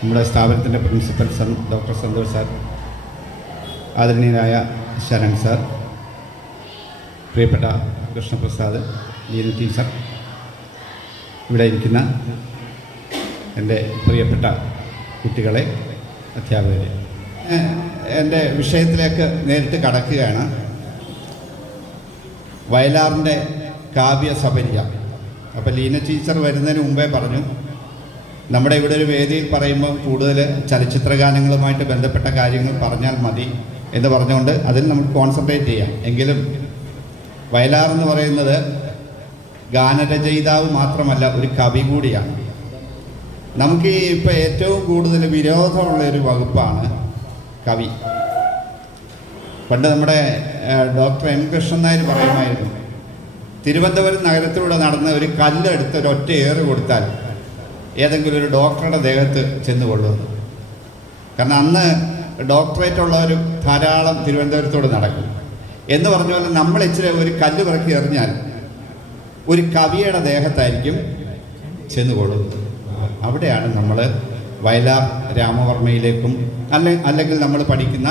നമ്മുടെ സ്ഥാപനത്തിൻ്റെ principal doctor Santhosh sir, ആദരണീയനായ ശരൺ സാർ, പ്രിയപ്പെട്ട കൃഷ്ണപ്രസാദ്, ലീന ടീച്ചർ, ഇവിടെ ഇരിക്കുന്ന എൻ്റെ പ്രിയപ്പെട്ട കുട്ടികളെ, അധ്യാപകരെ, എൻ്റെ വിഷയത്തിലേക്ക് നേരിട്ട് കടക്കുകയാണ്. വയലാറിൻ്റെ കാവ്യസപര്യ. അപ്പോൾ ലീന ടീച്ചർ വരുന്നതിന് മുമ്പേ പറഞ്ഞു, നമ്മുടെ ഇവിടെ ഒരു വേദിയിൽ പറയുമ്പോൾ കൂടുതൽ ചലച്ചിത്ര ഗാനങ്ങളുമായിട്ട് ബന്ധപ്പെട്ട കാര്യങ്ങൾ പറഞ്ഞാൽ മതി എന്ന് പറഞ്ഞുകൊണ്ട് അതിൽ നമുക്ക് കോൺസെൻട്രേറ്റ് ചെയ്യാം. എങ്കിലും വയലാർ എന്ന് പറയുന്നത് ഗാനരചയിതാവ് മാത്രമല്ല, ഒരു കവി കൂടിയാണ്. നമുക്ക് ഇപ്പോൾ ഏറ്റവും കൂടുതൽ വിരോധമുള്ളൊരു വകുപ്പാണ് കവി. പണ്ട് നമ്മുടെ ഡോക്ടർ എം കൃഷ്ണൻ നായർ പറയുമായിരുന്നു, തിരുവനന്തപുരം നഗരത്തിലൂടെ നടന്ന ഒരു കല്ലെടുത്ത് ഒരൊറ്റ ഏറ് കൊടുത്താൽ ഏതെങ്കിലും ഒരു ഡോക്ടറുടെ ദേഹത്ത് ചെന്ന് കൊള്ളുന്നു. കാരണം അന്ന് ഡോക്ടറേറ്റ് ഉള്ളവർ ധാരാളം തിരുവനന്തപുരത്തോട് നടക്കും എന്ന് പറഞ്ഞ പോലെ നമ്മൾ ഇച്ചിരി ഒരു കല്ല് പിറക്കി എറിഞ്ഞാൽ ഒരു കവിയുടെ ദേഹത്തായിരിക്കും ചെന്ന് കൊള്ളുന്നത്. അവിടെയാണ് നമ്മൾ വയലാർ രാമവർമ്മയിലേക്കും അല്ലെങ്കിൽ നമ്മൾ പഠിക്കുന്ന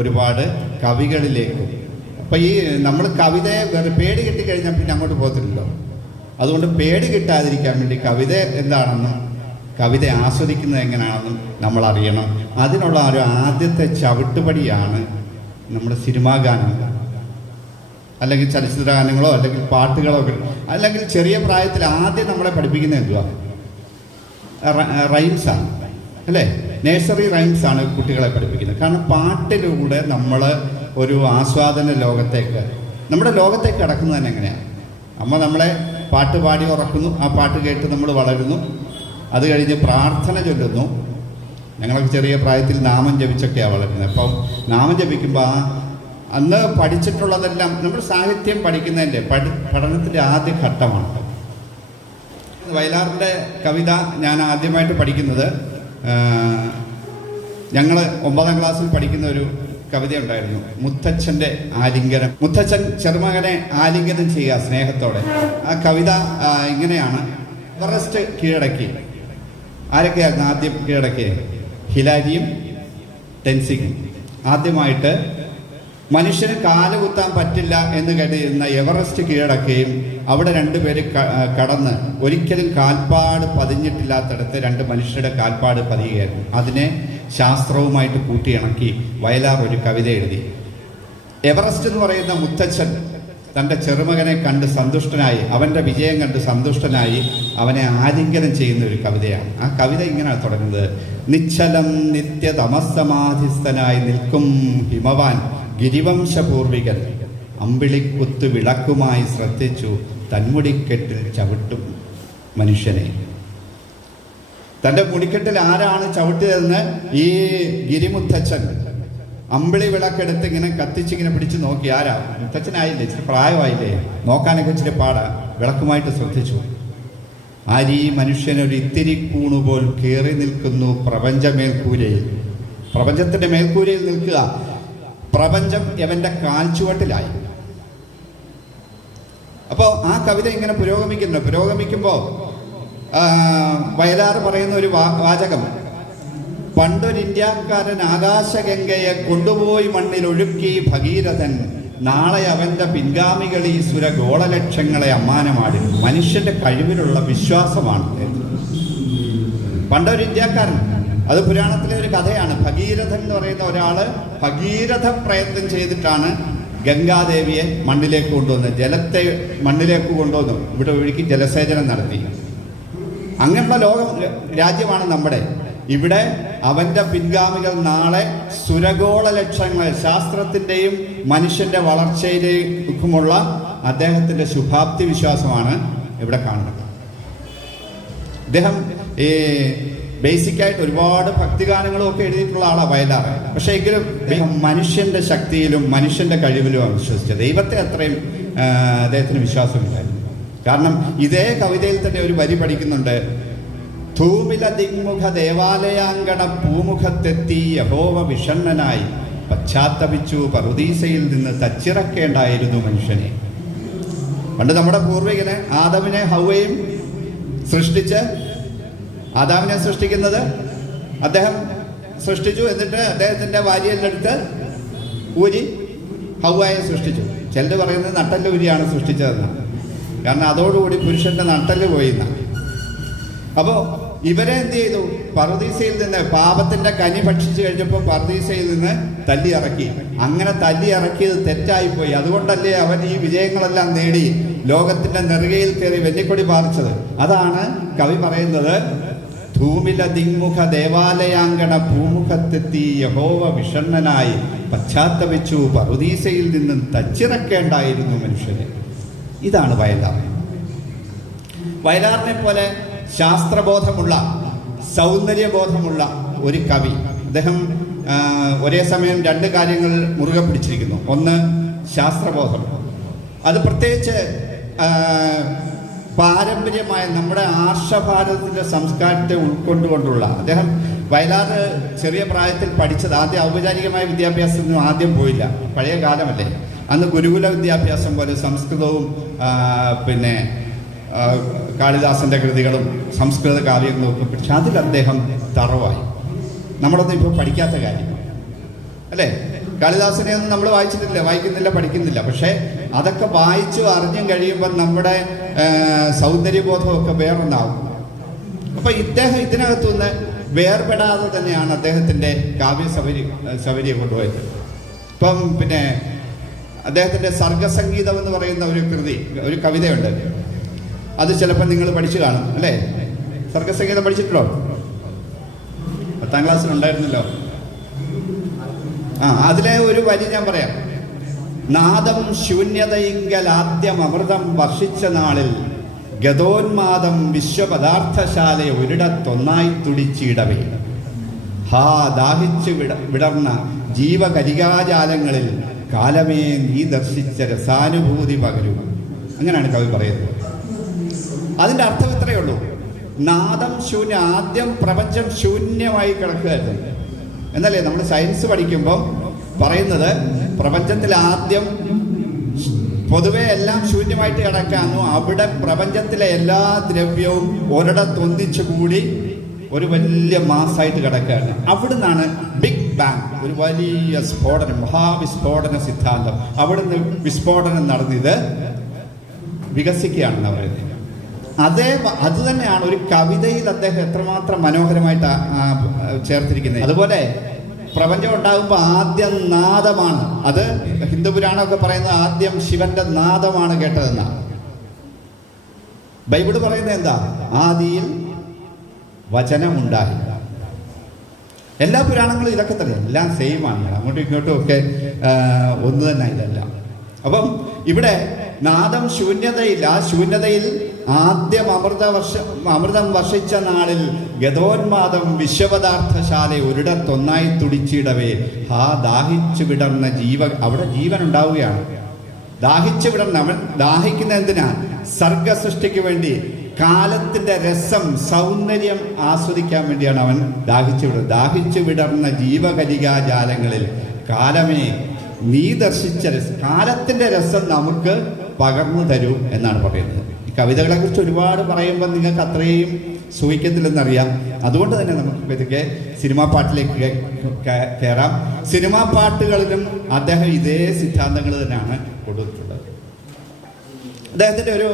ഒരുപാട് കവികളിലേക്കും. അപ്പം ഈ നമ്മൾ കവിതയെ പേടി കിട്ടിക്കഴിഞ്ഞാൽ പിന്നെ അങ്ങോട്ട് പോകത്തില്ലല്ലോ. അതുകൊണ്ട് പേടി കിട്ടാതിരിക്കാൻ വേണ്ടി കവിത എന്താണെന്നും കവിത ആസ്വദിക്കുന്നത് എങ്ങനെയാണെന്നും നമ്മൾ അറിയണം. അതിനുള്ള ഒരു ആദ്യത്തെ ചവിട്ടുപടിയാണ് നമ്മുടെ സിനിമാ ഗാനങ്ങൾ, അല്ലെങ്കിൽ ചലച്ചിത്ര ഗാനങ്ങളോ അല്ലെങ്കിൽ പാട്ടുകളോ, അല്ലെങ്കിൽ ചെറിയ പ്രായത്തിൽ ആദ്യം നമ്മളെ പഠിപ്പിക്കുന്നത് എന്തുവാ? റൈംസാണ്, അല്ലേ? നേഴ്സറി റൈംസാണ് കുട്ടികളെ പഠിപ്പിക്കുന്നത്. കാരണം പാട്ടിലൂടെ നമ്മൾ ഒരു ആസ്വാദന ലോകത്തേക്ക്, നമ്മുടെ ലോകത്തേക്ക് കടക്കുന്നത് തന്നെ എങ്ങനെയാണ്? അമ്മ നമ്മളെ പാട്ട് പാടി ഉറക്കുന്നു, ആ പാട്ട് കേട്ട് നമ്മൾ വളരുന്നു. അത് കഴിഞ്ഞ് പ്രാർത്ഥന ചൊല്ലുന്നു. ഞങ്ങളൊക്കെ ചെറിയ പ്രായത്തിൽ നാമം ജപിച്ചൊക്കെയാണ് വളരുന്നത്. അപ്പം നാമം ജപിക്കുമ്പോൾ അന്ന് പഠിച്ചിട്ടുള്ളതെല്ലാം നമ്മൾ സാഹിത്യം പഠിക്കുന്നതിൻ്റെ പഠനത്തിൻ്റെ ആദ്യ ഘട്ടമാണ്. വയലാറിൻ്റെ കവിത ഞാൻ ആദ്യമായിട്ട് പഠിക്കുന്നത്, ഞങ്ങൾ 9ാം ക്ലാസ്സിൽ പഠിക്കുന്ന ഒരു കവിത ഉണ്ടായിരുന്നു, മുത്തച്ഛൻ്റെ ആലിംഗനം. മുത്തച്ഛൻ ചെറുമകനെ ആലിംഗനം ചെയ്യുക സ്നേഹത്തോടെ. ആ കവിത ഇങ്ങനെയാണ്: എവറസ്റ്റ് കീഴടക്കി. ആരൊക്കെയായിരുന്നു ആദ്യം കീഴടക്കി? ഹിലാരിയും ടെൻസിങ്ങും. ആദ്യമായിട്ട് മനുഷ്യന് കാലുകുത്താൻ പറ്റില്ല എന്ന് കരുതുന്ന എവറസ്റ്റ് കീഴടക്കുകയും അവിടെ രണ്ടുപേര് കടന്ന് ഒരിക്കലും കാൽപ്പാട് പതിഞ്ഞിട്ടില്ലാത്തടത്ത് രണ്ട് മനുഷ്യരുടെ കാൽപ്പാട് പതിയുകയായിരുന്നു. അതിനെ ശാസ്ത്രവുമായിട്ട് കൂട്ടിയിണക്കി വയലാർ ഒരു കവിത എഴുതി. എവറസ്റ്റ് എന്ന് പറയുന്ന മുത്തച്ഛൻ തൻ്റെ ചെറുമകനെ കണ്ട് സന്തുഷ്ടനായി, അവൻ്റെ വിജയം കണ്ട് സന്തുഷ്ടനായി അവനെ ആലിംഗനം ചെയ്യുന്ന ഒരു കവിതയാണ്. ആ കവിത ഇങ്ങനെയാണ് തുടങ്ങുന്നത്: നിശ്ചലം നിത്യതമസമാധിസ്ഥനായി നിൽക്കും ഹിമവാൻ ഗിരിവംശപൂർവികൻ അമ്പിളിക്കുത്ത് വിളക്കുമായി ശ്രദ്ധിച്ചു തന്മുടിക്കെട്ടിൽ ചവിട്ടും മനുഷ്യനെ. തൻ്റെ മുടിക്കെട്ടിൽ ആരാണ് ചവിട്ടിയതെന്ന് ഈ ഗിരിമുത്തച്ഛൻ അമ്പിളി വിളക്കെടുത്ത് ഇങ്ങനെ കത്തിച്ചിങ്ങനെ പിടിച്ച് നോക്കി. ആരാ? മുത്തച്ഛനായില്ലേ, ഇച്ചിരി പ്രായമായില്ലേ, നോക്കാനൊക്കെ ഇച്ചിരി പാടാ. വിളക്കുമായിട്ട് ശ്രദ്ധിച്ചു. ആരീ മനുഷ്യനൊരു ഇത്തിരി കൂണുപോൽ കയറി നിൽക്കുന്നു പ്രപഞ്ച മേൽക്കൂരയിൽ. പ്രപഞ്ചത്തിൻ്റെ മേൽക്കൂരയിൽ നിൽക്കുക. പ്രപഞ്ചം എവൻ്റെ കാൽച്ചുവട്ടിലായി. അപ്പോൾ ആ കവിത ഇങ്ങനെ പുരോഗമിക്കുമ്പോൾ വയലാർ പറയുന്ന ഒരു വാചകം: പണ്ടൊരു ഇന്ത്യക്കാരൻ ആകാശഗംഗയെ കൊണ്ടുപോയി മണ്ണിൽ ഒഴുക്കി ഭഗീരഥൻ, നാളെ അവൻ്റെ പിൻഗാമികൾ ഈ സുരഗോളലക്ഷങ്ങളെ അമ്മാനമാടി. മനുഷ്യന്റെ കഴിവിലുള്ള വിശ്വാസമാണ്. പണ്ടൊരു ഇന്ത്യക്കാരൻ, അത് പുരാണത്തിലെ ഒരു കഥയാണ്. ഭഗീരഥൻ എന്ന് പറയുന്ന ഒരാൾ ഭഗീരഥ പ്രയത്നം ചെയ്തിട്ടാണ് ഗംഗാദേവിയെ മണ്ണിലേക്ക് കൊണ്ടുവന്നത്. ജലത്തെ മണ്ണിലേക്ക് കൊണ്ടുവന്നു, ഇവിടെ ഒഴുക്കി ജലസേചനം നടത്തി. അങ്ങനെയുള്ള രാജ്യമാണ് നമ്മുടെ. ഇവിടെ അവൻ്റെ പിൻഗാമികൾ നാളെ സുരഗോള ലക്ഷ്യങ്ങൾ, ശാസ്ത്രത്തിൻ്റെയും മനുഷ്യൻ്റെ വളർച്ചയിലേക്കുമുള്ള അദ്ദേഹത്തിൻ്റെ ശുഭാപ്തി വിശ്വാസമാണ് ഇവിടെ കാണുന്നത്. അദ്ദേഹം ഈ ബേസിക്കായിട്ട് ഒരുപാട് ഭക്തിഗാനങ്ങളും ഒക്കെ എഴുതിയിട്ടുള്ള ആളാണ് വയലാർ. പക്ഷേ എങ്കിലും അദ്ദേഹം മനുഷ്യൻ്റെ ശക്തിയിലും മനുഷ്യൻ്റെ കഴിവിലുമാണ് വിശ്വസിച്ചത്. ദൈവത്തെ അത്രയും അദ്ദേഹത്തിന് വിശ്വാസമില്ലായിരുന്നു. കാരണം ഇതേ കവിതയിൽ തന്നെ ഒരു വരി പഠിക്കുന്നുണ്ട്: ധൂമില ദിങ്മുഖ ദേവാലയാങ്കണ പൂമുഖത്തെത്തി യഹോവ വിഷണ്ണനായി പശ്ചാത്തപിച്ചു പറുദീസയിൽ നിന്ന് തച്ചിറക്കേണ്ടായിരുന്നു മനുഷ്യനെ. പണ്ട് നമ്മുടെ പൂർവികനെ ആദമിനെ ഹൗവയും സൃഷ്ടിച്ച്, ആദാമിനെ സൃഷ്ടിക്കുന്നത് അദ്ദേഹം സൃഷ്ടിച്ചു. എന്നിട്ട് അദ്ദേഹത്തിൻ്റെ ഭാര്യയെടുത്ത് ഊരി ഹൗവായെ സൃഷ്ടിച്ചു. ചിലർ പറയുന്നത് നട്ടല് ഊരിയാണ് സൃഷ്ടിച്ചതെന്നാണ്. കാരണം അതോടുകൂടി പുരുഷന്റെ നട്ടല് പോയിന്നാണ്. അപ്പോൾ ഇവരെ എന്ത് ചെയ്തു? പറുദീസയിൽ നിന്ന് പാപത്തിന്റെ കനി ഭക്ഷിച്ചു കഴിഞ്ഞപ്പോൾ പറുദീസയിൽ നിന്ന് തല്ലി ഇറക്കി. അങ്ങനെ തല്ലി ഇറക്കിയത് തെറ്റായിപ്പോയി. അതുകൊണ്ടല്ലേ അവൻ ഈ വിജയങ്ങളെല്ലാം നേടി ലോകത്തിന്റെ നെറുകയിൽ കയറി വെന്നിക്കൊടി പാറിച്ചത്. അതാണ് കവി പറയുന്നത്, ധൂമില ദിങ്മുഖ ദേവാലയാങ്കണ ഭൂമുഖത്തെത്തി യഹോവ വിഷണ്ണനായി പശ്ചാത്തപിച്ചു, പറുദീസയിൽ നിന്നും തച്ചിറക്കേണ്ടായിരുന്നു മനുഷ്യരെ. ഇതാണ് വയലാർ. വയലാറിനെ പോലെ ശാസ്ത്രബോധമുള്ള, സൗന്ദര്യബോധമുള്ള ഒരു കവി. അദ്ദേഹം ഒരേ സമയം രണ്ട് കാര്യങ്ങൾ മുറുകെ പിടിച്ചിരിക്കുന്നു. ഒന്ന് ശാസ്ത്രബോധം, അത് പ്രത്യേകിച്ച് പാരമ്പര്യമായ നമ്മുടെ ആർഷഭാരതത്തിൻ്റെ സംസ്കാരത്തെ ഉൾക്കൊണ്ടുകൊണ്ടുള്ള. അദ്ദേഹം വയലാർ ചെറിയ പ്രായത്തിൽ പഠിച്ചത്, ആദ്യം ഔപചാരികമായ വിദ്യാഭ്യാസത്തിനും ആദ്യം പോയില്ല. പഴയ കാലമല്ലേ, അന്ന് ഗുരുകുല വിദ്യാഭ്യാസം പോലെ സംസ്കൃതവും പിന്നെ കാളിദാസന്റെ കൃതികളും സംസ്കൃത കാവ്യങ്ങളും ഒക്കെ പഠിച്ചു. അതിൽ അദ്ദേഹം തറവായി. നമ്മളൊന്നും ഇപ്പോൾ പഠിക്കാത്ത കാര്യം അല്ലേ? കാളിദാസനെ ഒന്നും നമ്മൾ വായിച്ചിട്ടില്ല, വായിക്കുന്നില്ല, പഠിക്കുന്നില്ല. പക്ഷേ അതൊക്കെ വായിച്ചു അറിഞ്ഞും കഴിയുമ്പോൾ നമ്മുടെ സൗന്ദര്യബോധമൊക്കെ വേറൊന്നാവും. അപ്പം ഇദ്ദേഹം ഇതിനകത്തുനിന്ന് വേർപെടാതെ തന്നെയാണ് അദ്ദേഹത്തിൻ്റെ കാവ്യസൗകര്യം കൊണ്ടുപോയത്. ഇപ്പം പിന്നെ അദ്ദേഹത്തിൻ്റെ സർഗസംഗീതം എന്ന് പറയുന്ന ഒരു കൃതി, ഒരു കവിതയുണ്ട്. അത് ചിലപ്പോൾ നിങ്ങൾ പഠിച്ചു കാണും അല്ലേ? സർഗസംഗീതം പഠിച്ചിട്ടുണ്ടോ? 10ാം ക്ലാസ്സിലുണ്ടായിരുന്നല്ലോ. അതിലെ ഒരു വരി ഞാൻ പറയാം. നാദം ശൂന്യതയിങ്കൽ ആദ്യം അമൃതം വർഷിച്ച നാളിൽ ഗതോന്മാദം വിശ്വപദാർത്ഥശാല ഒരിടത്തൊന്നായി തുടിച്ചിടവേ. ഹാ ദാഹിച്ചു വിടർന്ന ജീവകരികാജാലങ്ങളിൽ കാലമേ നീ ദർശിച്ച രസാനുഭൂതി പകരും. അങ്ങനെയാണ് കവി പറയുന്നത്. അതിൻ്റെ അർത്ഥം ഇത്രയേ ഉള്ളൂ. നാദം ശൂന്യ, ആദ്യം പ്രപഞ്ചം ശൂന്യമായി കിടക്കുകയായിരുന്നു എന്നല്ലേ നമ്മൾ സയൻസ് പഠിക്കുമ്പം പറയുന്നത്. പ്രപഞ്ചത്തിൽ ആദ്യം പൊതുവെ എല്ലാം ശൂന്യമായിട്ട് കിടക്കാന്നു. അവിടെ പ്രപഞ്ചത്തിലെ എല്ലാ ദ്രവ്യവും ഒരിടത്തൊന്നിച്ചു കൂടി ഒരു വലിയ മാസായിട്ട് കിടക്കുകയാണ്. അവിടുന്നാണ് ബിഗ് ബാങ്, ഒരു വലിയ സ്ഫോടനം, മഹാവിസ്ഫോടന സിദ്ധാന്തം. അവിടുന്ന് വിസ്ഫോടനം നടന്നത് വികസിക്കുകയാണെന്ന് പറയുന്നത്. അത് തന്നെയാണ് ഒരു കവിതയിൽ അദ്ദേഹം എത്രമാത്രം മനോഹരമായിട്ട് ചേർത്തിരിക്കുന്നത്. അതുപോലെ പ്രപഞ്ചം ഉണ്ടാകുമ്പോൾ ആദ്യം നാദമാണ്. അത് ഹിന്ദു പുരാണമൊക്കെ പറയുന്നത് ആദ്യം ശിവന്റെ നാദമാണ് കേട്ടതെന്നാണ്. ബൈബിള് പറയുന്നത് എന്താ? ആദിയിൽ വചനമുണ്ടായി. എല്ലാ പുരാണങ്ങളും ഇതൊക്കെ തന്നെ, എല്ലാം സെയിമാണ്, അങ്ങോട്ടും ഇങ്ങോട്ടും ഒക്കെ ഒന്ന് തന്നെ ഇതെല്ലാം. അപ്പം ഇവിടെ നാദം ശൂന്യതയിൽ, ആ ശൂന്യതയിൽ ആദ്യം അമൃതം വർഷിച്ച നാളിൽ ഗതോന്മാദം വിശ്വപദാർത്ഥശാല ഒരിടത്തൊന്നായി തുടിച്ചിടവേ. ദാഹിച്ചു വിടർന്ന അവിടെ ജീവൻ ഉണ്ടാവുകയാണ്. ദാഹിച്ചു വിടർന്ന, അവൻ ദാഹിക്കുന്ന എന്തിനാ? സർഗ സൃഷ്ടിക്ക് വേണ്ടി, കാലത്തിന്റെ രസം, സൗന്ദര്യം ആസ്വദിക്കാൻ വേണ്ടിയാണ് അവൻ ദാഹിച്ചു വിടർന്ന ജീവകരികാജാലങ്ങളിൽ കാലമേ നീ ദർശിച്ച കാലത്തിന്റെ രസം നമുക്ക് പകർന്നു തരൂ എന്നാണ് പറയുന്നത്. ഈ കവിതകളെ കുറിച്ച് ഒരുപാട് പറയുമ്പോൾ നിങ്ങൾക്ക് അത്രയും സൂഹിക്കത്തില്ലെന്നറിയാം. അതുകൊണ്ട് തന്നെ നമുക്ക് ഇതൊക്കെ സിനിമാ പാട്ടിലേക്ക് കയറാം. സിനിമാ പാട്ടുകളിലും അദ്ദേഹം ഇതേ സിദ്ധാന്തങ്ങൾ തന്നെയാണ് കൊടുത്തിട്ടുള്ളത്. അദ്ദേഹത്തിൻ്റെ ഒരു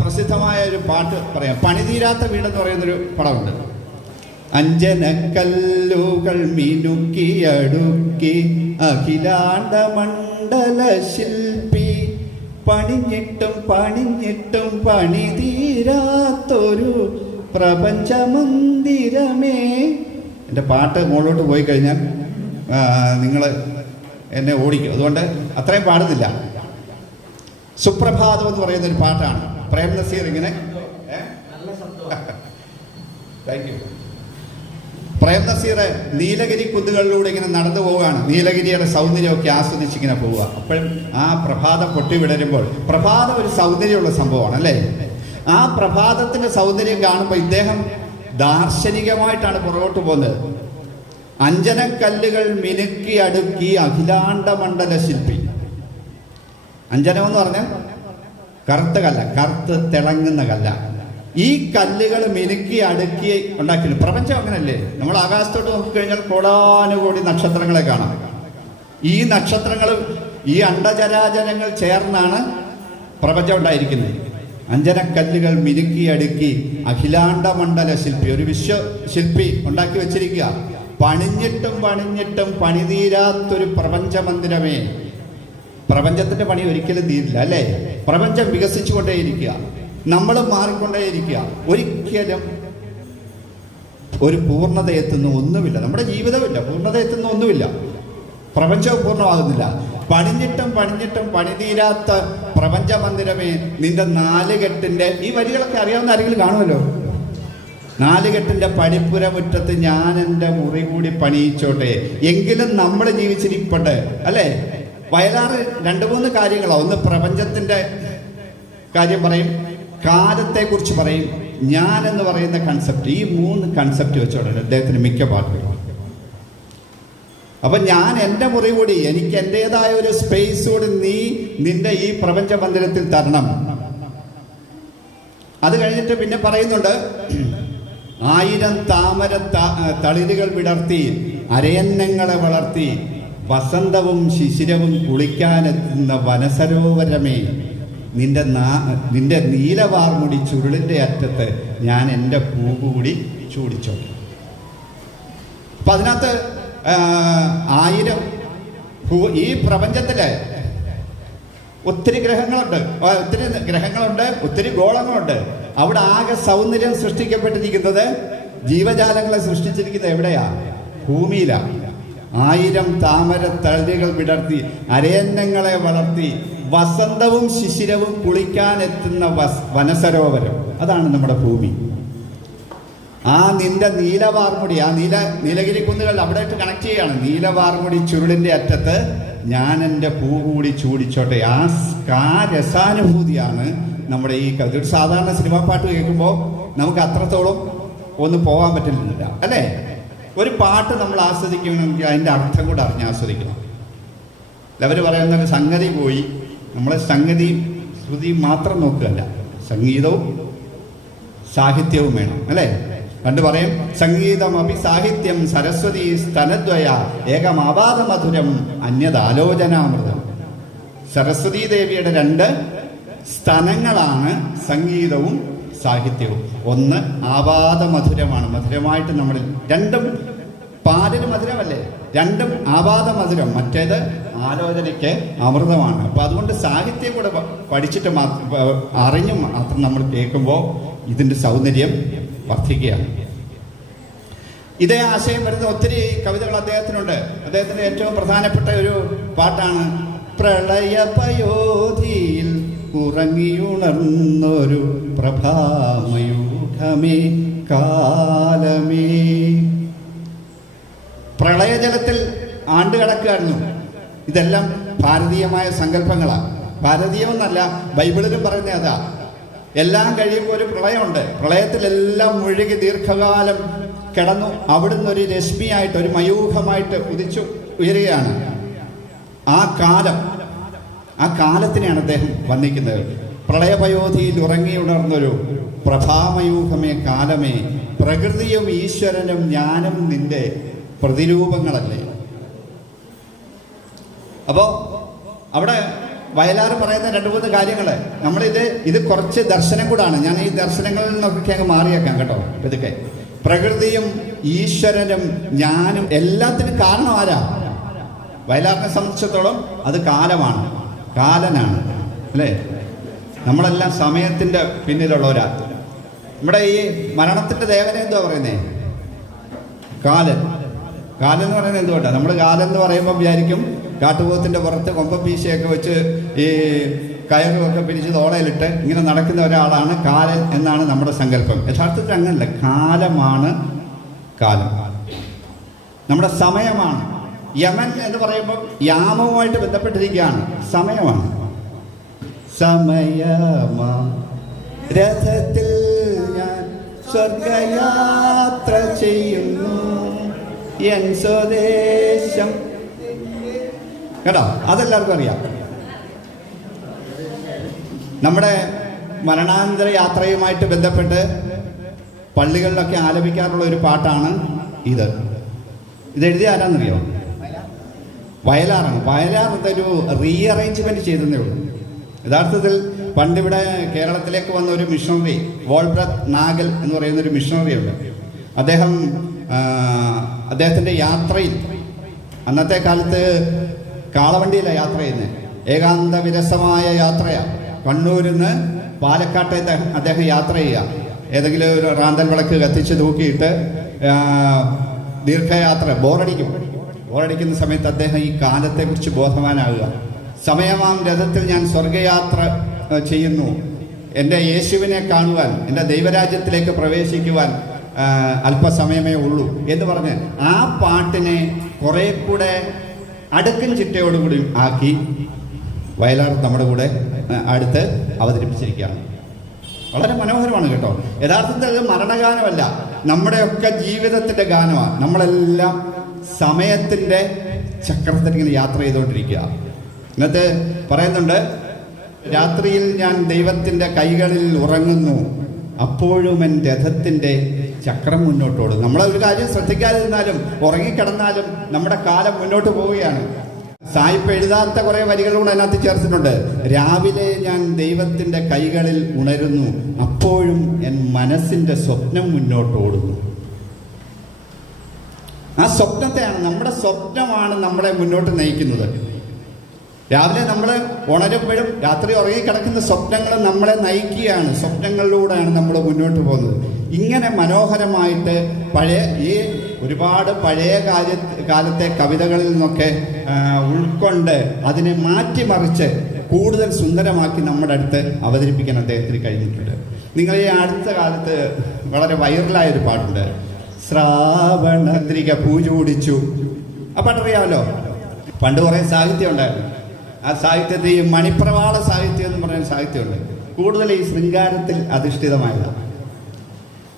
പ്രസിദ്ധമായ ഒരു പാട്ട് പറയാം. പണിതീരാത്ത വീടെന്ന് പറയുന്നൊരു പടമുണ്ട്. അഞ്ജനക്കല്ലുകൾ മിനുക്കിയടുക്കി അഖിലാണ്ട മണ്ഡല ശില്പി പണിഞ്ഞിട്ടും പണിതീരാത്തൊരു പ്രപഞ്ചമന്ദിരമേ. എൻ്റെ പാട്ട് മുകളിലോട്ട് പോയി കഴിഞ്ഞാൽ നിങ്ങൾ എന്നെ ഓടിക്കും. അതുകൊണ്ട് അത്രയും പാടുന്നില്ല. സുപ്രഭാതം എന്ന് പറയുന്നൊരു പാട്ടാണ്. പ്രേം നസീർ ഇങ്ങനെ താങ്ക് യു. പ്രേം നസീർ നീലഗിരി കുന്നുകളിലൂടെ ഇങ്ങനെ നടന്നു പോവുകയാണ്. നീലഗിരിയുടെ സൗന്ദര്യമൊക്കെ ആസ്വദിച്ചിങ്ങനെ പോവുക. അപ്പോഴും ആ പ്രഭാതം പൊട്ടിവിടരുമ്പോൾ, പ്രഭാതം ഒരു സൗന്ദര്യമുള്ള സംഭവമാണ് അല്ലേ? ആ പ്രഭാതത്തിന്റെ സൗന്ദര്യം കാണുമ്പോൾ ഇദ്ദേഹം ദാർശനികമായിട്ടാണ് പുറകോട്ട് പോകുന്നത്. അഞ്ജനക്കല്ലുകൾ മിനുക്കി അടുക്കി അഖിലാണ്ട മണ്ഡല ശില്പി. അഞ്ജനം എന്ന് പറഞ്ഞാൽ കറുത്ത കല്ല, കറുത്ത് തിളങ്ങുന്ന കല്ല. ഈ കല്ലുകൾ മിനുക്കി അടുക്കി ഉണ്ടാക്കി. പ്രപഞ്ചം അങ്ങനല്ലേ? നമ്മൾ ആകാശത്തോട്ട് നോക്കിക്കഴിഞ്ഞാൽ കോടാനുകോടി നക്ഷത്രങ്ങളെ കാണാം. ഈ നക്ഷത്രങ്ങൾ, ഈ അണ്ടചരാചരങ്ങൾ ചേർന്നാണ് പ്രപഞ്ചം ഉണ്ടായിരിക്കുന്നത്. അഞ്ജനക്കല്ലുകൾ മിനുക്കി അടുക്കി അഖിലാണ്ടമണ്ഡല ശില്പി, ഒരു വിശ്വശില്പി ഉണ്ടാക്കി വെച്ചിരിക്കുക. പണിഞ്ഞിട്ടും പണിഞ്ഞിട്ടും പണിതീരാത്തൊരു പ്രപഞ്ചമന്ദിരമേ. പ്രപഞ്ചത്തിന്റെ പണി ഒരിക്കലും തീരില്ല അല്ലേ? പ്രപഞ്ചം വികസിച്ചുകൊണ്ടേയിരിക്കുക, നമ്മൾ മാറിക്കൊണ്ടേയിരിക്കുക. ഒരിക്കലും ഒരു പൂർണ്ണത എത്തുന്ന ഒന്നുമില്ല. നമ്മുടെ ജീവിതമില്ല, പൂർണ്ണത എത്തുന്ന ഒന്നുമില്ല. പ്രപഞ്ചവും പൂർണ്ണമാകുന്നില്ല. പണിഞ്ഞിട്ടും പണിഞ്ഞിട്ടും പണിതീരാത്ത പ്രപഞ്ചമന്ദിരമേ, നിന്റെ നാലുകെട്ടിന്റെ, ഈ വരികളൊക്കെ അറിയാവുന്ന ആരെങ്കിലും കാണുമല്ലോ. നാലുകെട്ടിന്റെ പടിപ്പുര മുറ്റത്ത് ഞാൻ എൻ്റെ മുറി കൂടി പണിയിച്ചോട്ടെ. എങ്കിലും നമ്മൾ ജീവിച്ചിരിപ്പട്ടെ അല്ലേ? വയലാറ് 2-3 കാര്യങ്ങളാണ്. ഒന്ന് പ്രപഞ്ചത്തിന്റെ കാര്യം പറയും, കാലത്തെ കുറിച്ച് പറയും, ഞാൻ എന്ന് പറയുന്ന കൺസെപ്റ്റ്. ഈ 3 കൺസെപ്റ്റ് വെച്ചോട്ടെ അദ്ദേഹത്തിന് മിക്ക പാട്ടുകളും. അപ്പൊ ഞാൻ എൻ്റെ മുറി കൂടി, എനിക്ക് എൻ്റെതായ ഒരു സ്പേസ് കൂടി നീ നിന്റെ ഈ പ്രപഞ്ച മന്ദിരത്തിൽ തരണം. അത് കഴിഞ്ഞിട്ട് പിന്നെ പറയുന്നുണ്ട്, 1000 താമര തളിരുകൾ വിടർത്തി അരയന്നങ്ങളെ വളർത്തി വസന്തവും ശിശിരവും കുളിക്കാനെത്തുന്ന വനസരോവരമേ, നിന്റെ നീലവാർമുടി ചുരുളിന്റെ അറ്റത്ത് ഞാൻ എൻ്റെ പൂകൂടി ചൂടിച്ചോട്ടെ. അപ്പൊ അതിനകത്ത് 1000 ഈ പ്രപഞ്ചത്തില് ഒത്തിരി ഗ്രഹങ്ങളുണ്ട്, ഒത്തിരി ഗോളങ്ങളുണ്ട്. അവിടെ ആകെ സൗന്ദര്യം സൃഷ്ടിക്കപ്പെട്ടിരിക്കുന്നത്, ജീവജാലങ്ങളെ സൃഷ്ടിച്ചിരിക്കുന്നത് എവിടെയാ? ഭൂമിയിലാണ്. 1000 താമര തളിരുകൾ വിടർത്തി അരയന്നങ്ങളെ വളർത്തി വസന്തവും ശിശിരവും കുളിക്കാനെത്തുന്ന വനസരോവരം, അതാണ് നമ്മുടെ ഭൂമി. ആ നിന്റെ നീലവാർമുടി, ആ നീലഗിരി കുന്നുകൾ അവിടെ കണക്ട് ചെയ്യാണ്. നീലവാർമുടി ചുരുളിന്റെ അറ്റത്ത് ഞാൻ എൻ്റെ പൂ കൂടി ചൂടിച്ചോട്ടെ. ആ രസാനുഭൂതിയാണ് നമ്മുടെ ഈ കവിത. ഒരു സാധാരണ സിനിമാ പാട്ട് കേൾക്കുമ്പോൾ നമുക്ക് അത്രത്തോളം ഒന്നും പോകാൻ പറ്റില്ല അല്ലേ? ഒരു പാട്ട് നമ്മൾ ആസ്വദിക്കണമെങ്കിൽ അതിൻ്റെ അർത്ഥം കൂടെ അറിഞ്ഞ് ആസ്വദിക്കണം. അവർ പറയുന്ന സംഗതി പോയി, നമ്മൾ സംഗതി ശ്രുതി മാത്രം നോക്കുകയല്ല, സംഗീതവും സാഹിത്യവും വേണം അല്ലേ? പണ്ട് പറയും, സംഗീതമപി സാഹിത്യം സരസ്വതി സ്തനദ്വയ ഏകമാവാദ മധുരം അന്യതാലോചനാമൃതം. സരസ്വതീ ദേവിയുടെ 2 സ്തനങ്ങളാണ് സംഗീതവും സാഹിത്യവും. ഒന്ന് ആവാദ മധുരമാണ്, മധുരമായിട്ട് നമ്മൾ 2ഉം പാലിന് മധുരമല്ലേ, 2ഉം ആവാദ മധുരം, മറ്റേത് ആലോചനയ്ക്ക് അമൃതമാണ്. അപ്പൊ അതുകൊണ്ട് സാഹിത്യം കൂടെ പഠിച്ചിട്ട് അറിഞ്ഞു മാത്രം നമ്മൾ കേൾക്കുമ്പോൾ ഇതിന്റെ സൗന്ദര്യം വർദ്ധിക്കുകയാണ്. ഇതേ ആശയം വരുന്ന ഒത്തിരി കവിതകൾ അദ്ദേഹത്തിനുണ്ട്. അദ്ദേഹത്തിന്റെ ഏറ്റവും പ്രധാനപ്പെട്ട ഒരു പാട്ടാണ് പ്രളയപയോധിയിൽ ഉറങ്ങിയുണർന്നൊരു പ്രഭാമയൂഖമേ കാലമേ. പ്രളയജലത്തിൽ ആണ്ടുകിടക്കുകയായിരുന്നു. ഇതെല്ലാം ഭാരതീയമായ സങ്കല്പങ്ങളാണ്. ഭാരതീയമെന്നല്ല, ബൈബിളിലും പറയുന്ന അതാ. എല്ലാം കഴിയുമ്പോൾ ഒരു പ്രളയമുണ്ട്. പ്രളയത്തിലെല്ലാം മുഴുകി ദീർഘകാലം കിടന്നു. അവിടുന്ന് ഒരു രശ്മിയായിട്ട്, ഒരു മയൂഖമായിട്ട് ഉദിച്ചു ഉയരുകയാണ്. ആ കാലത്തിനെയാണ് അദ്ദേഹം വന്നിക്കുന്നത്. പ്രളയപയോധിയിൽ ഉറങ്ങിയുണർന്നൊരു പ്രഭാമയൂഖമേ കാലമേ, പ്രകൃതിയും ഈശ്വരനും ഞാനും നിന്റെ പ്രതിരൂപങ്ങളല്ലേ. അപ്പോ അവിടെ വയലാർ പറയുന്ന 2-3 കാര്യങ്ങൾ ഇത് കുറച്ച് ദർശനം കൂടാണ്. ഞാൻ ഈ ദർശനങ്ങളിൽ നിന്നൊക്കെ അങ്ങ് മാറിയേക്കാം കേട്ടോ. ഇതൊക്കെ പ്രകൃതിയും ഈശ്വരനും ഞാനും, എല്ലാത്തിനും കാരണം ആരാ? വയലാറിനെ സംബന്ധിച്ചിടത്തോളം അത് കാലനാണ് അല്ലേ? നമ്മളെല്ലാം സമയത്തിന്റെ പിന്നിലുള്ളവരാ. നമ്മുടെ ഈ മരണത്തിന്റെ ദേവനെ എന്താ പറയുന്നേ? കാലൻ എന്ന് പറയുന്നത് എന്തുകൊണ്ടാണ്? നമ്മൾ കാലൻ എന്ന് പറയുമ്പോൾ വിചാരിക്കും കാട്ടുപോകത്തിന്റെ പുറത്ത് കൊമ്പപ്പീശയൊക്കെ വെച്ച് ഈ കയറുമൊക്കെ പിരിച്ച് തോളയിലിട്ട് ഇങ്ങനെ നടക്കുന്ന ഒരാളാണ് കാലൻ എന്നാണ് നമ്മുടെ സങ്കല്പം. യഥാർത്ഥത്തിൽ അങ്ങനല്ല. കാലമാണ് കാലം, നമ്മുടെ സമയമാണ്. യമൻ എന്ന് പറയുമ്പോൾ യാമവുമായിട്ട് ബന്ധപ്പെട്ടിരിക്കുകയാണ്. സമയമാണ്. സമയമാ രഥത്തിൽ ഞാൻ സ്വർഗയാത്ര ചെയ്യുന്നു, എൻ സ്വദേശം. കേട്ടോ, അതെല്ലാവർക്കും അറിയാം. നമ്മുടെ മരണാനന്തര യാത്രയുമായിട്ട് ബന്ധപ്പെട്ട് പള്ളികളിലൊക്കെ ആലപിക്കാറുള്ള ഒരു പാട്ടാണ് ഇത്. ഇതെഴുതിയ ആരാന്നറിയോ? വയലാറാണ്. വയലാർ ഇതൊരു റീഅറേഞ്ച്മെന്റ് ചെയ്തതേ ഉള്ളൂ. യഥാർത്ഥത്തിൽ പണ്ടിവിടെ കേരളത്തിലേക്ക് വന്ന ഒരു മിഷണറി, വോൾബ്രത്ത് നാഗൽ എന്ന് പറയുന്ന ഒരു മിഷണറി ഉണ്ട്. അദ്ദേഹത്തിൻ്റെ യാത്രയിൽ, അന്നത്തെ കാലത്ത് കാളവണ്ടിയിലാണ് യാത്ര ചെയ്യുന്നത്, ഏകാന്ത വിരസമായ യാത്രയാണ്. കണ്ണൂരിൽ നിന്ന് പാലക്കാട്ടേക്ക് അദ്ദേഹം യാത്ര ചെയ്യുക. ഏതെങ്കിലും ഒരു റാന്തൽ വിളക്ക് കത്തിച്ച് തൂക്കിയിട്ട് ദീർഘയാത്ര, ബോറടിക്കുന്ന സമയത്ത് അദ്ദേഹം ഈ കാലത്തെക്കുറിച്ച് ബോധവാനാകുക. സമയമാം രഥത്തിൽ ഞാൻ സ്വർഗയാത്ര ചെയ്യുന്നു, എൻ്റെ യേശുവിനെ കാണുവാൻ, എൻ്റെ ദൈവരാജ്യത്തിലേക്ക് പ്രവേശിക്കുവാൻ അല്പസമയമേ ഉള്ളൂ എന്ന് പറഞ്ഞ് ആ പാട്ടിനെ കുറെ കൂടെ അടുക്കും ചിട്ടയോടുകൂടി ആക്കി വയലാർ നമ്മുടെ കൂടെ അടുത്ത് അവതരിപ്പിച്ചിരിക്കുകയാണ്. വളരെ മനോഹരമാണ് കേട്ടോ. യഥാർത്ഥത്തിൽ അത് മരണഗാനമല്ല, നമ്മുടെയൊക്കെ ജീവിതത്തിൻ്റെ ഗാനമാണ്. നമ്മളെല്ലാം സമയത്തിൻ്റെ ചക്രത്തിൽ ഇങ്ങനെ യാത്ര ചെയ്തുകൊണ്ടിരിക്കുക. ഇന്നത്തെ പറയുന്നുണ്ട്, രാത്രിയിൽ ഞാൻ ദൈവത്തിൻ്റെ കൈകളിൽ ഉറങ്ങുന്നു, അപ്പോഴും എൻ രഥത്തിൻ്റെ ചക്രം മുന്നോട്ടോടും. നമ്മളൊരു കാര്യം ശ്രദ്ധിക്കാതിരുന്നാലും ഉറങ്ങിക്കിടന്നാലും നമ്മുടെ കാലം മുന്നോട്ട് പോവുകയാണ്. സായിപ്പ് എഴുതാത്ത കുറെ വരികളൂടെ അതിനകത്ത് ചേർത്തിട്ടുണ്ട്. രാവിലെ ഞാൻ ദൈവത്തിൻ്റെ കൈകളിൽ ഉണരുന്നു, അപ്പോഴും എൻ മനസ്സിൻ്റെ സ്വപ്നം മുന്നോട്ടോടുന്നു. ആ സ്വപ്നത്തെയാണ്, നമ്മുടെ സ്വപ്നമാണ് നമ്മളെ മുന്നോട്ട് നയിക്കുന്നത്. രാവിലെ നമ്മൾ ഉണരുമ്പോഴും രാത്രി ഉറങ്ങിക്കിടക്കുന്ന സ്വപ്നങ്ങൾ നമ്മളെ നയിക്കുകയാണ്. സ്വപ്നങ്ങളിലൂടെയാണ് നമ്മൾ മുന്നോട്ട് പോകുന്നത്. ഇങ്ങനെ മനോഹരമായിട്ട് ഈ ഒരുപാട് പഴയ കാലത്തെ കവിതകളിൽ നിന്നൊക്കെ ഉൾക്കൊണ്ട് അതിനെ മാറ്റിമറിച്ച് കൂടുതൽ സുന്ദരമാക്കി നമ്മുടെ അടുത്ത് അവതരിപ്പിക്കാൻ അദ്ദേഹത്തിന് കഴിഞ്ഞിട്ടുണ്ട്. നിങ്ങൾ ഈ അടുത്ത കാലത്ത് വളരെ വൈറലായൊരു പാട്ടുണ്ട്, ശ്രാവണദ്രിക പൂജൂടിച്ചു. ആ പാട്ടറിയാമല്ലോ. പണ്ട് കുറേ സാഹിത്യം ഉണ്ടായിരുന്നു. ആ സാഹിത്യത്തിൽ ഈ മണിപ്രവാള സാഹിത്യം എന്ന് പറയുന്ന സാഹിത്യമുണ്ട്. കൂടുതൽ ഈ ശൃംഗാരത്തിൽ അധിഷ്ഠിതമായതാണ്.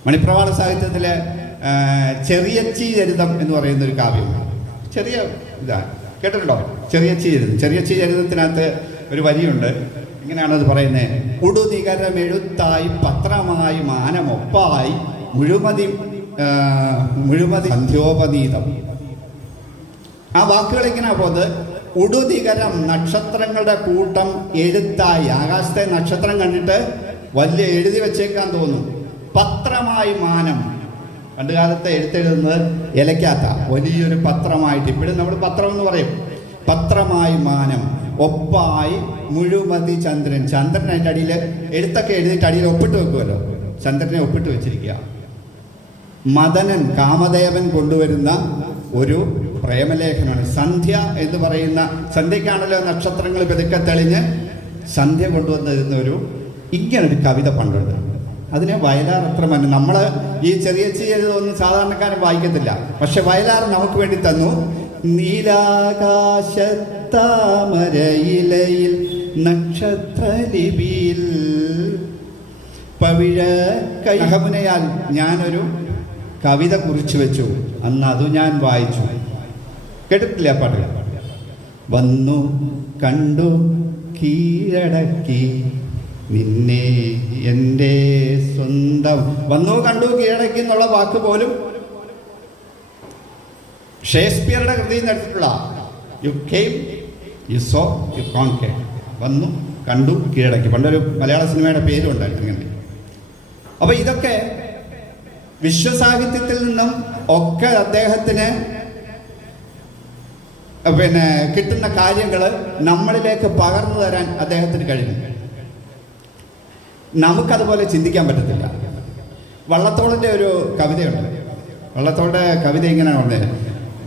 മണിപ്രവാള സാഹിത്യത്തിലെ ചെറിയച്ചി ചരിതം എന്ന് പറയുന്ന ഒരു കാവ്യമാണ്. ചെറിയ ഇതാണ്, കേട്ടിട്ടുണ്ടോ? ചെറിയച്ചി ചരിതം. ചെറിയച്ചി ചരിതത്തിനകത്ത് ഒരു വരിയുണ്ട്, ഇങ്ങനെയാണത് പറയുന്നത്: ഉടുനികരമെഴുത്തായി പത്രമായി മാനമൊപ്പായി മുഴുമതി സന്ധ്യോപനീതം. ആ വാക്കുകൾ ഇങ്ങനെയാ പോകുന്നത്: ഉടുനികരം, നക്ഷത്രങ്ങളുടെ കൂട്ടം, എഴുത്തായി, ആകാശത്തെ നക്ഷത്രം കണ്ടിട്ട് വലിയ എഴുതി വെച്ചേക്കാൻ തോന്നും. പത്രമായി മാനം, പണ്ട് കാലത്തെ എഴുത്തെഴുതുന്നത് ഇലയ്ക്കാത്ത വലിയൊരു പത്രമായിട്ട്, ഇപ്പോഴും നമ്മൾ പത്രം എന്ന് പറയും. പത്രമായി മാനം, ഒപ്പായി മുഴുമതി ചന്ദ്രൻ. ചന്ദ്രൻ അതിൻ്റെ അടിയിൽ എഴുത്തൊക്കെ എഴുതിയിട്ട് അടിയിൽ ഒപ്പിട്ട് വെക്കുമല്ലോ, ചന്ദ്രനെ ഒപ്പിട്ട് വെച്ചിരിക്കുക. മദനൻ, കാമദേവൻ കൊണ്ടുവരുന്ന ഒരു പ്രേമലേഖനമാണ് സന്ധ്യ എന്ന് പറയുന്ന. സന്ധ്യക്കാണല്ലോ നക്ഷത്രങ്ങൾ പെതുക്കെ തെളിഞ്ഞ് സന്ധ്യ കൊണ്ടുവന്നിരുന്ന ഇങ്ങനൊരു കവിത പണ്ടുണ്ട്. അതിനെ വയലാർ അത്ര നമ്മൾ ഈ ചെറിയ എഴുതൊന്നും സാധാരണക്കാരൻ വായിക്കത്തില്ല. പക്ഷെ വയലാർ നമുക്ക് വേണ്ടി തന്നു: നീലാകാശത്താമരയിലയിൽ നക്ഷത്രലിപിയിൽ പവിഴ കൈഹമുനയാൽ ഞാനൊരു കവിത കുറിച്ചു വെച്ചു, അന്ന് അത് ഞാൻ വായിച്ചു. കേട്ടിട്ടില്ല ആ പാട്ട്? വന്നു കണ്ടു കീഴടക്കി നിന്നെ എൻ്റെ സ്വന്തം. വന്നു കണ്ടു കീഴടക്കി എന്നുള്ള വാക്ക് പോലും ഷേക്സ്പിയറുടെ കൃതിയിൽ നിന്ന് എടുത്തിട്ടുള്ള. You came, you saw, you conquered. വന്നു കണ്ടു കീഴടക്കി. പണ്ടൊരു മലയാള സിനിമയുടെ പേരും ഉണ്ടായിരുന്നു അങ്ങനെ. അപ്പൊ ഇതൊക്കെ വിശ്വസാഹിത്യത്തിൽ നിന്നും ഒക്കെ അദ്ദേഹത്തിന് കിട്ടുന്ന കാര്യങ്ങൾ നമ്മളിലേക്ക് പകർന്നു തരാൻ അദ്ദേഹത്തിന് കഴിഞ്ഞു. നമുക്കതുപോലെ ചിന്തിക്കാൻ പറ്റത്തില്ല. വള്ളത്തോളിൻ്റെ ഒരു കവിതയുണ്ട്. വള്ളത്തോളിൻ്റെ കവിത ഇങ്ങനെയാണ് പറഞ്ഞത്: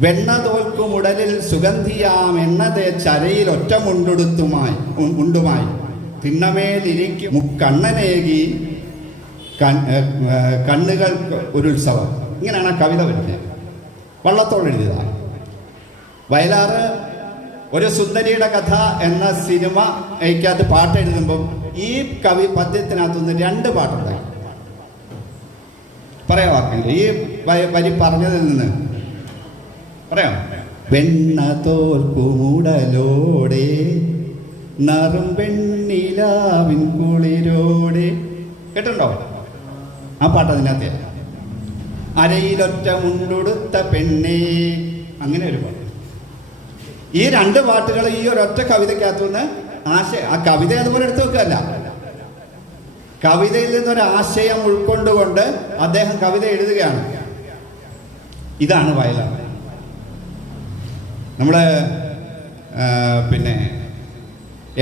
വെണ്ണ തോൽക്കും ഉടലിൽ സുഗന്ധിയാം എണ്ണതെ ചരയിൽ ഉണ്ടുമായി തിണ്ണമേലിരിക്കും മുക്കണ്ണനേകി കണ്ണുകൾ ഒരു ഉത്സവം. ഇങ്ങനെയാണ് ആ കവിത വരുന്നത്. വള്ളത്തോൾ എഴുതിയതാണ്. വയലാറ് ഒരു സുന്ദരിയുടെ കഥ എന്ന സിനിമയ്ക്കകത്ത് പാട്ട് എഴുതുമ്പം ഈ പദ്യത്തിനകത്തുനിന്ന് 2 പാട്ടുണ്ടായി. പറയാം വാക്കില്ല, ഈ വരി പറഞ്ഞതിൽ നിന്ന് പറയാം. വെണ്ണ തോൽക്കുമുടലോടെ നറും വെണ്ണിലാവിൻ കുളിരോടെ. കേട്ടുണ്ടോ ആ പാട്ട്? അതിനകത്ത് അരയിലൊറ്റ മുണ്ടുടുത്ത പെണ്ണേ, അങ്ങനെ ഒരു പാട്ട്. ഈ രണ്ട് പാട്ടുകൾ ഈ ഒരൊറ്റ കവിതയ്ക്കകത്തുനിന്ന് ആ കവിത അതുപോലെ എടുത്തു വെക്കുകയല്ല, കവിതയിൽ നിന്നൊരാശയം ഉൾക്കൊണ്ടുകൊണ്ട് അദ്ദേഹം കവിത എഴുതുകയാണ്. ഇതാണ് വയലാർ. നമ്മൾ പിന്നെ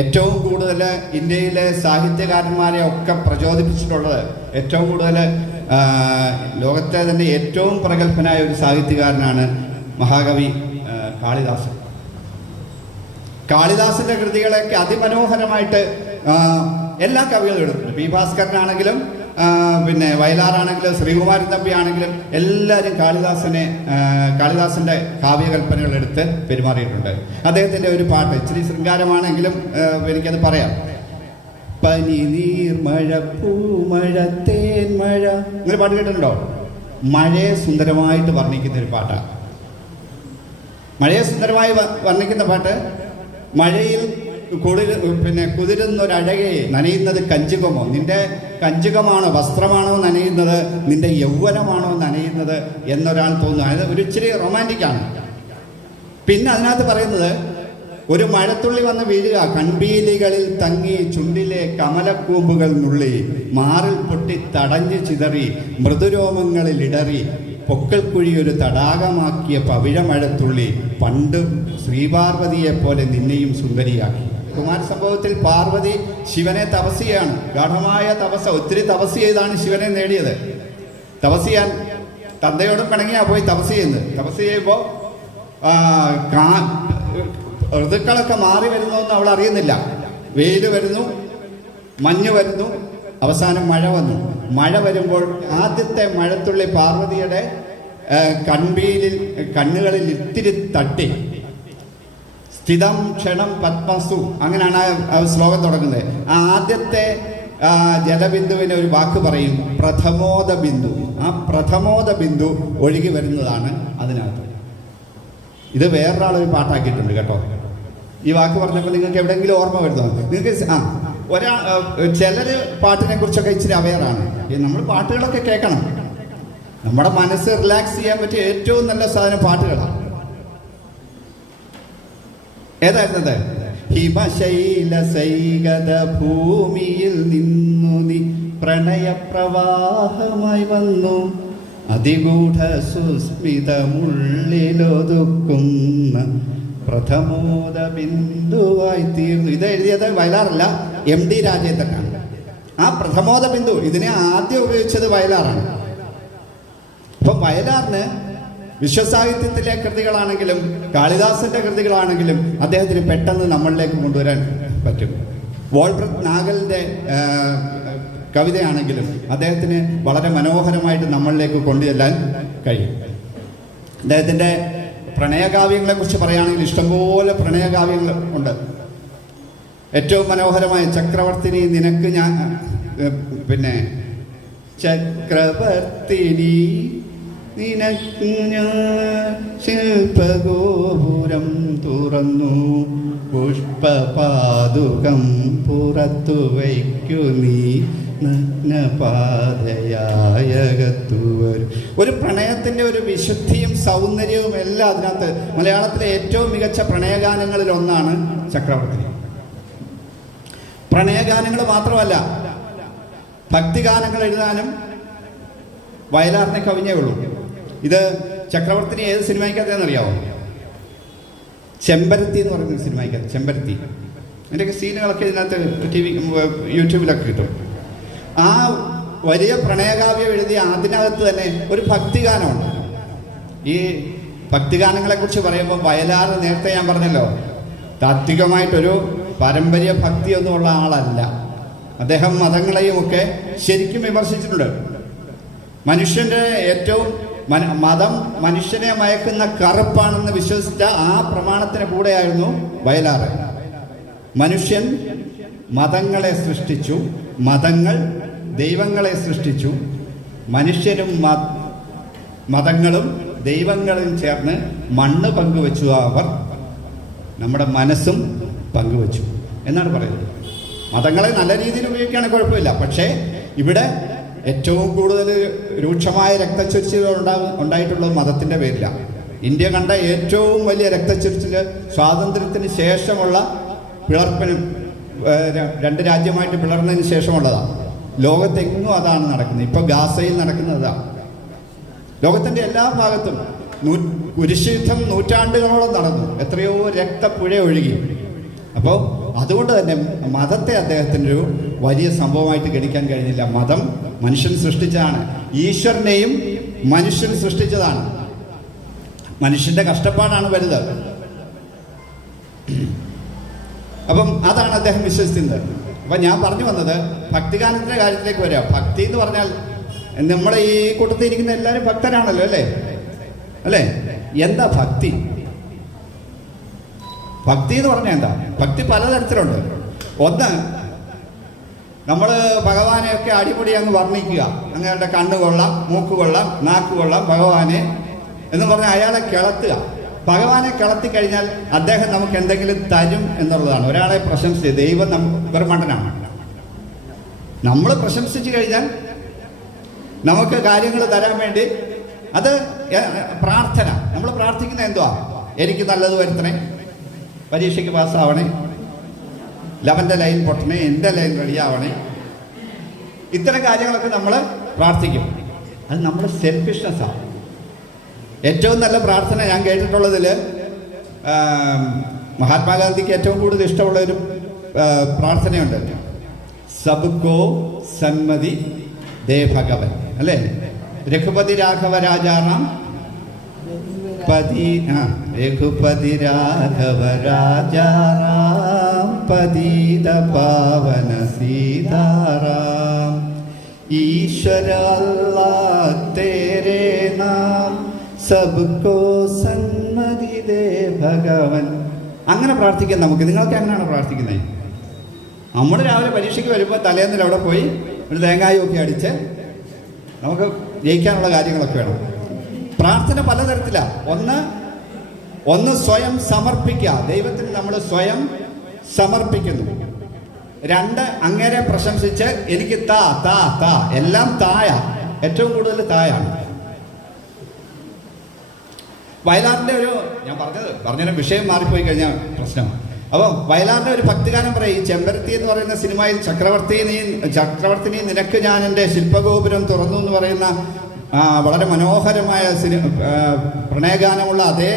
ഏറ്റവും കൂടുതൽ ഇന്ത്യയിലെ സാഹിത്യകാരന്മാരെ ഒക്കെ പ്രചോദിപ്പിച്ചിട്ടുള്ളത്, ഏറ്റവും കൂടുതൽ ലോകത്തെ തന്നെ ഏറ്റവും പ്രഗത്ഭനായ ഒരു സാഹിത്യകാരനാണ് മഹാകവി കാളിദാസൻ. കാളിദാസന്റെ കൃതികളൊക്കെ അതിമനോഹരമായിട്ട് എല്ലാ കവികളും എടുത്തിട്ടുണ്ട്. പി ഭാസ്കരനാണെങ്കിലും പിന്നെ വയലാറാണെങ്കിലും ശ്രീകുമാരൻ തമ്പി ആണെങ്കിലും എല്ലാവരും കാളിദാസന്റെ കാവ്യകൽപ്പനകൾ എടുത്ത് പെരുമാറിയിട്ടുണ്ട്. അദ്ദേഹത്തിന്റെ ഒരു പാട്ട് ഇച്ചിരി ശൃംഗാരമാണെങ്കിലും എനിക്കത് പറയാം. പനി നീർമഴ പൂമഴ തേൻമഴ, ഇങ്ങനെ പാട്ട് കേട്ടിട്ടുണ്ടോ? മഴയെ സുന്ദരമായിട്ട് വർണ്ണിക്കുന്ന ഒരു പാട്ടാണ്. മഴയെ സുന്ദരമായി വർണ്ണിക്കുന്ന പാട്ട്. മഴയിൽ കുതിരുന്നൊരഴകയെ നനയുന്നത് കഞ്ചുകമോ? നിന്റെ കഞ്ചുകമാണോ, വസ്ത്രമാണോ നനയുന്നത്, നിന്റെ യൗവനമാണോ നനയുന്നത് എന്നൊരാൾ തോന്നുന്നു. അത് ഒരു ഇച്ചിരി റൊമാൻറ്റിക്കാണ്. പിന്നെ അതിനകത്ത് പറയുന്നത്, ഒരു മഴത്തുള്ളി വന്ന് വീഴുക, കൺപീലികളിൽ തങ്ങി ചുണ്ടിലെ കമലക്കൂമ്പുകൾ നുള്ളി, മാറിൽ പൊട്ടി തടഞ്ഞു ചിതറി, മൃദുരോമങ്ങളിൽ ഇടറി, പൊക്കൽക്കുഴി ഒരു തടാകമാക്കിയ പവിഴമഴത്തുള്ളി, പണ്ട് ശ്രീപാർവതിയെ പോലെ നിന്നെയും സുന്ദരിയാക്കി. കുമാരസംഭവത്തിൽ പാർവതി ശിവനെ തപസ് ചെയ്യാണ്. ഗാഠമായ തപസ്, ഒത്തിരി തപസ് ചെയ്താണ് ശിവനെ നേടിയത്. തപസ് ചെയ്യാൻ തന്തയോടും പിണങ്ങിയാ പോയി തപസ് ചെയ്യുന്നത്. തപസ് ചെയ്യുമ്പോൾ ഋതുക്കളൊക്കെ മാറി വരുന്നൊന്നും അവൾ അറിയുന്നില്ല. വെയിൽ വരുന്നു, മഞ്ഞ് വരുന്നു, അവസാനം മഴ വന്നു. മഴ വരുമ്പോൾ ആദ്യത്തെ മഴത്തുള്ളി പാർവതിയുടെ കണ്ണുകളിൽ ഇത്തിരി തട്ടി. സ്ഥിതം ക്ഷണം പത്മസു, അങ്ങനെയാണ് ആ ശ്ലോകം തുടങ്ങുന്നത്. ആ ആദ്യത്തെ ജലബിന്ദുവിന് ഒരു വാക്ക് പറയും, പ്രഥമോദ ബിന്ദു. ആ പ്രഥമോദ ബിന്ദു ഒഴുകി വരുന്നതാണ് അതിനകത്ത്. ഇത് വേറൊരാളൊരു പാട്ടാക്കിയിട്ടുണ്ട് കേട്ടോ. ഈ വാക്ക് പറഞ്ഞപ്പോൾ നിങ്ങൾക്ക് എവിടെയെങ്കിലും ഓർമ്മ വരുന്നോ? നിങ്ങൾക്ക് ചിലര് പാട്ടിനെ കുറിച്ചൊക്കെ ഇച്ചിരി അവെയറാണ്. നമ്മൾ പാട്ടുകളൊക്കെ കേൾക്കണം. നമ്മുടെ മനസ്സ് റിലാക്സ് ചെയ്യാൻ പറ്റിയ ഏറ്റവും നല്ല സാധനം പാട്ടുകളാണ്. ഏതായിരുന്നത്? ഹിമശൈല സൈകത ഭൂമിയിൽ നിന്നു നീ പ്രണയപ്രവാഹമായി വന്നു, അതിഗൂഢ സുസ്മിതമുള്ളിലൊതുക്കുന്ന പ്രഥമോദ ബിന്ദുവായി തീർന്നു. ഇത് എഴുതിയത് വയലാറല്ല, MD രാജേന്ദ്രനാണ്. ആ പ്രഥമോദ ബിന്ദു ഇതിനെ ആദ്യം ഉപയോഗിച്ചത് വയലാറാണ്. അപ്പം വയലാറിന് വിശ്വസാഹിത്യത്തിലെ കൃതികളാണെങ്കിലും കാളിദാസന്റെ കൃതികളാണെങ്കിലും അദ്ദേഹത്തിന് പെട്ടെന്ന് നമ്മളിലേക്ക് കൊണ്ടുവരാൻ പറ്റും. വോൾബ്രത്ത് നാഗലിന്റെ കവിതയാണെങ്കിലും അദ്ദേഹത്തിന് വളരെ മനോഹരമായിട്ട് നമ്മളിലേക്ക് കൊണ്ടുചെല്ലാൻ കഴിയും. അദ്ദേഹത്തിന്റെ പ്രണയകാവ്യങ്ങളെ കുറിച്ച് പറയുകയാണെങ്കിൽ ഇഷ്ടംപോലെ പ്രണയകാവ്യങ്ങൾ ഉണ്ട്. ഏറ്റവും മനോഹരമായ ചക്രവർത്തിനി നിനക്ക് ഞാൻ, പിന്നെ ചക്രവർത്തിനി നിനക്ക് ഞാൻ ശില്പഗോപുരം തുറന്നു, പുഷ്പപാദുകം പുറത്തു വയ്ക്കു, നീ നഗ്നപാതയായകത്തു വരും. ഒരു പ്രണയത്തിന്റെ ഒരു വിശുദ്ധിയും സൗന്ദര്യവും എല്ലാം അതിനകത്ത്. മലയാളത്തിലെ ഏറ്റവും മികച്ച പ്രണയഗാനങ്ങളിൽ ഒന്നാണ് ചക്രവർത്തി. പ്രണയഗാനങ്ങൾ മാത്രമല്ല, ഭക്തിഗാനങ്ങൾ എഴുതാനും വയലാറിനെ കവിഞ്ഞേ ഉള്ളൂ. ഇത് ചക്രവർത്തിനി ഏത് സിനിമയ്ക്കകത്തെന്നറിയാവോ? ചെമ്പരത്തി എന്ന് പറയുന്ന സിനിമയ്ക്കകത്ത്. ചെമ്പരത്തി, അതിൻ്റെയൊക്കെ സീനുകളൊക്കെ ഇതിനകത്ത് യൂട്യൂബിലൊക്കെ കിട്ടും. ആ വലിയ പ്രണയകാവ്യം എഴുതിയ അതിനകത്ത് തന്നെ ഒരു ഭക്തിഗാനമുണ്ട്. ഈ ഭക്തിഗാനങ്ങളെ കുറിച്ച് പറയുമ്പോൾ വയലാർ, നേരത്തെ ഞാൻ പറഞ്ഞല്ലോ, താത്വികമായിട്ടൊരു പാരമ്പര്യ ഭക്തിയൊന്നുമുള്ള ആളല്ല. അദ്ദേഹം മതങ്ങളെയും ഒക്കെ ശരിക്കും വിമർശിച്ചിട്ടുണ്ട്. മനുഷ്യന്റെ ഏറ്റവും മതം മനുഷ്യനെ മയക്കുന്ന കറുപ്പാണെന്ന് വിശ്വസിച്ച ആ പ്രമാണത്തിന് കൂടെയായിരുന്നു വയലാർ. മനുഷ്യൻ മതങ്ങളെ സൃഷ്ടിച്ചു, മതങ്ങൾ ദൈവങ്ങളെ സൃഷ്ടിച്ചു, മനുഷ്യരും മതങ്ങളും ദൈവങ്ങളും ചേർന്ന് മണ്ണ് പങ്കുവെച്ചു, അവർ നമ്മുടെ മനസ്സും പങ്കുവെച്ചു. എന്നാണ് പറയുന്നത്. മതങ്ങളെ നല്ല രീതിയിൽ ഉപയോഗിക്കുകയാണെങ്കിൽ കുഴപ്പമില്ല. പക്ഷേ ഇവിടെ ഏറ്റവും കൂടുതൽ രൂക്ഷമായ രക്തച്ചൊരിച്ചിലുകൾ ഉണ്ടായിട്ടുള്ളത് മതത്തിൻ്റെ പേരിലാണ്. ഇന്ത്യ കണ്ട ഏറ്റവും വലിയ രക്തച്ചൊരിച്ചിൽ സ്വാതന്ത്ര്യത്തിന് ശേഷമുള്ള പിളർപ്പിനും 2 രാജ്യമായിട്ട് പിളർന്നതിന് ശേഷമുള്ളതാണ്. ലോകത്തെങ്ങും അതാണ് നടക്കുന്നത്. ഇപ്പോൾ ഗാസയിൽ നടക്കുന്നതാണ്. ലോകത്തിൻ്റെ എല്ലാ ഭാഗത്തും കുരിശുയുദ്ധം നൂറ്റാണ്ടുകളോളം നടന്നു. എത്രയോ രക്തപ്പുഴ ഒഴുകി. അപ്പോൾ അതുകൊണ്ട് തന്നെ മതത്തെ അദ്ദേഹത്തിൻ്റെ ഒരു വലിയ സംഭവമായിട്ട് ഗണിക്കാൻ കഴിഞ്ഞില്ല. മതം മനുഷ്യൻ സൃഷ്ടിച്ചതാണ്. ഈശ്വരനെയും മനുഷ്യൻ സൃഷ്ടിച്ചതാണ്. മനുഷ്യന്റെ കഷ്ടപ്പാടാണ് വലുത്. അപ്പം അതാണ് അദ്ദേഹം വിശ്വസിക്കുന്നത്. അപ്പം ഞാൻ പറഞ്ഞു വന്നത് ഭക്തിഗാനത്തിൻ്റെ കാര്യത്തിലേക്ക് വരിക. ഭക്തി എന്ന് പറഞ്ഞാൽ നമ്മുടെ ഈ കൂട്ടത്തിൽ ഇരിക്കുന്ന എല്ലാവരും ഭക്തരാണല്ലോ, അല്ലേ? അല്ലേ? എന്താ ഭക്തി? ഭക്തി എന്ന് പറഞ്ഞാൽ എന്താ? ഭക്തി പലതരത്തിലുണ്ട്. ഒന്ന്, നമ്മൾ ഭഗവാനെയൊക്കെ അടിപൊളി അങ്ങ് വർണ്ണിക്കുക. അങ്ങനെ കണ്ണ് കൊള്ളാം, മൂക്ക് കൊള്ളാം, നാക്ക് കൊള്ളാം ഭഗവാനെ എന്ന് പറഞ്ഞാൽ അയാളെ കിളത്തുക. ഭഗവാനെ കിളത്തി കഴിഞ്ഞാൽ അദ്ദേഹം നമുക്ക് എന്തെങ്കിലും തരും എന്നുള്ളതാണ്. ഒരാളെ പ്രശംസിച്ച് ദൈവം വെറുമണ്ടനാണ്. നമ്മൾ പ്രശംസിച്ചു കഴിഞ്ഞാൽ നമുക്ക് കാര്യങ്ങൾ തരാൻ വേണ്ടി അത് പ്രാർത്ഥന. നമ്മൾ പ്രാർത്ഥിക്കുന്നത് എന്തുവാ? എനിക്ക് നല്ലത് വരുത്തണേ, പരീക്ഷയ്ക്ക് പാസ്സാവണേ, ലവൻ്റെ ലൈൻ പൊട്ടണേ, എൻ്റെ ലൈൻ റെഡിയാവണേ, ഇത്തരം കാര്യങ്ങളൊക്കെ നമ്മൾ പ്രാർത്ഥിക്കും. അത് നമ്മുടെ സെൽഫിഷ്നെസ്സാണ്. ഏറ്റവും നല്ല പ്രാർത്ഥന ഞാൻ കേട്ടിട്ടുള്ളതിൽ മഹാത്മാഗാന്ധിക്ക് ഏറ്റവും കൂടുതൽ ഇഷ്ടമുള്ളൊരു പ്രാർത്ഥനയുണ്ട്. സബ്കോ സന്മതി ദേ ഭഗവൻ, അല്ലേ? രഘുപതി രാഘവ രാജാറാം രഘുപതി രാഘവ രാജാറാം പതിത പാവന സീതാറാം ഈശ്വര അല്ലാഹ് തേരെ നാം സബ്കോ സന്മതി ദേ ഭഗവൻ. അങ്ങനെ പ്രാർത്ഥിക്കാൻ നമുക്ക്. നിങ്ങൾക്ക് എങ്ങനെയാണ് പ്രാർത്ഥിക്കുന്നത്? നമ്മൾ രാവിലെ പരീക്ഷയ്ക്ക് വരുമ്പോൾ തലേന്നിൽ അവിടെ പോയി ഒരു തേങ്ങായും ഒക്കെ അടിച്ച് നമുക്ക് ജയിക്കാനുള്ള കാര്യങ്ങളൊക്കെ വേണം. പ്രാർത്ഥന പലതരത്തിലാണ്. ഒന്ന് സ്വയം സമർപ്പിക്കുക. ദൈവത്തിന് നമ്മൾ സ്വയം സമർപ്പിക്കുന്നു. 2, അങ്ങേരെ പ്രശംസിച്ച് എനിക്ക് താ താ താ എല്ലാം തായ, ഏറ്റവും കൂടുതൽ തായാണ്. വയലാറിൻ്റെ ഞാൻ പറഞ്ഞൊരു വിഷയം മാറിപ്പോയി കഴിഞ്ഞാൽ പ്രശ്നമാണ്. അപ്പം വയലാറിൻ്റെ ഒരു ഭക്തിഗാനം പറയും. ഈ ചെമ്പരത്തി എന്ന് പറയുന്ന സിനിമയിൽ ചക്രവർത്തിനി നിനക്ക് ഞാൻ എൻ്റെ ശില്പഗോപുരം തുറന്നു എന്ന് പറയുന്ന വളരെ മനോഹരമായ പ്രണയഗാനമുള്ള അതേ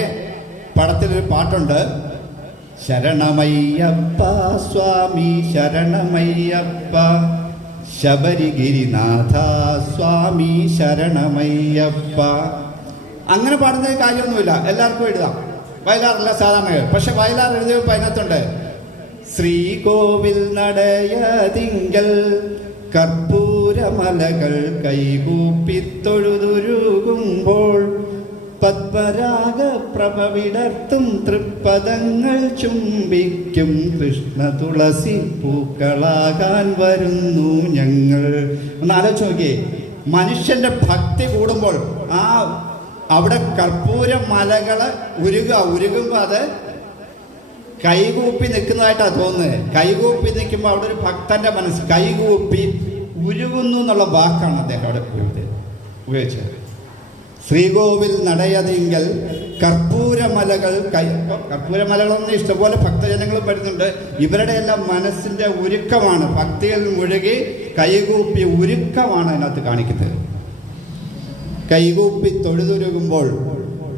പടത്തിലൊരു പാട്ടുണ്ട്. ശരണമയ്യപ്പ സ്വാമി ശരണമയ്യപ്പ ശബരിഗിരിനാഥ സ്വാമി ശരണമയ്യപ്പ. അങ്ങനെ പാടുന്ന കാര്യമൊന്നുമില്ല, എല്ലാവർക്കും എഴുതാം. വയലാറല്ല സാധാരണ. പക്ഷെ വയലാർ എഴുതിയപ്പോൾ അതിനകത്തുണ്ട് ശ്രീകോവിൽ നടയതിങ്കൽ കർപ്പൂരമലകൾ കൈകൂപ്പിത്തൊഴുതുരുകുമ്പോൾ പത്മരാഗ പ്രഭവിടർത്തും തൃപ്പദങ്ങൾ ചുംബിക്കും കൃഷ്ണ തുളസി പൂക്കളാകാൻ വരുന്നു ഞങ്ങൾ. ഒന്ന് ആലോചിച്ച് നോക്കിയേ. മനുഷ്യന്റെ ഭക്തി കൂടുമ്പോൾ അവിടെ കർപ്പൂര മലകള് ഉരുകുമ്പോൾ അത് കൈകൂപ്പി നിൽക്കുന്നതായിട്ടാണ് തോന്നുന്നത്. കൈകൂപ്പി നിൽക്കുമ്പോൾ അവിടെ ഒരു ഭക്തന്റെ മനസ്സ് കൈകൂപ്പി ഉരുകുന്നു എന്നുള്ള വാക്കാണ് അദ്ദേഹം അവിടെ ഉപയോഗിച്ചത്. ശ്രീകോവിൽ നടയതിങ്കൽ കർപ്പൂരമലകളൊന്നും ഇഷ്ടംപോലെ ഭക്തജനങ്ങളും വരുന്നുണ്ട്. ഇവരുടെ എല്ലാം മനസ്സിന്റെ ഉരുക്കമാണ്, ഭക്തിയിൽ മുഴുകി കൈകൂപ്പി ഉരുക്കമാണ് അതിനകത്ത് കാണിക്കുന്നത്. കൈകൂപ്പി തൊഴുതുരുകുമ്പോൾ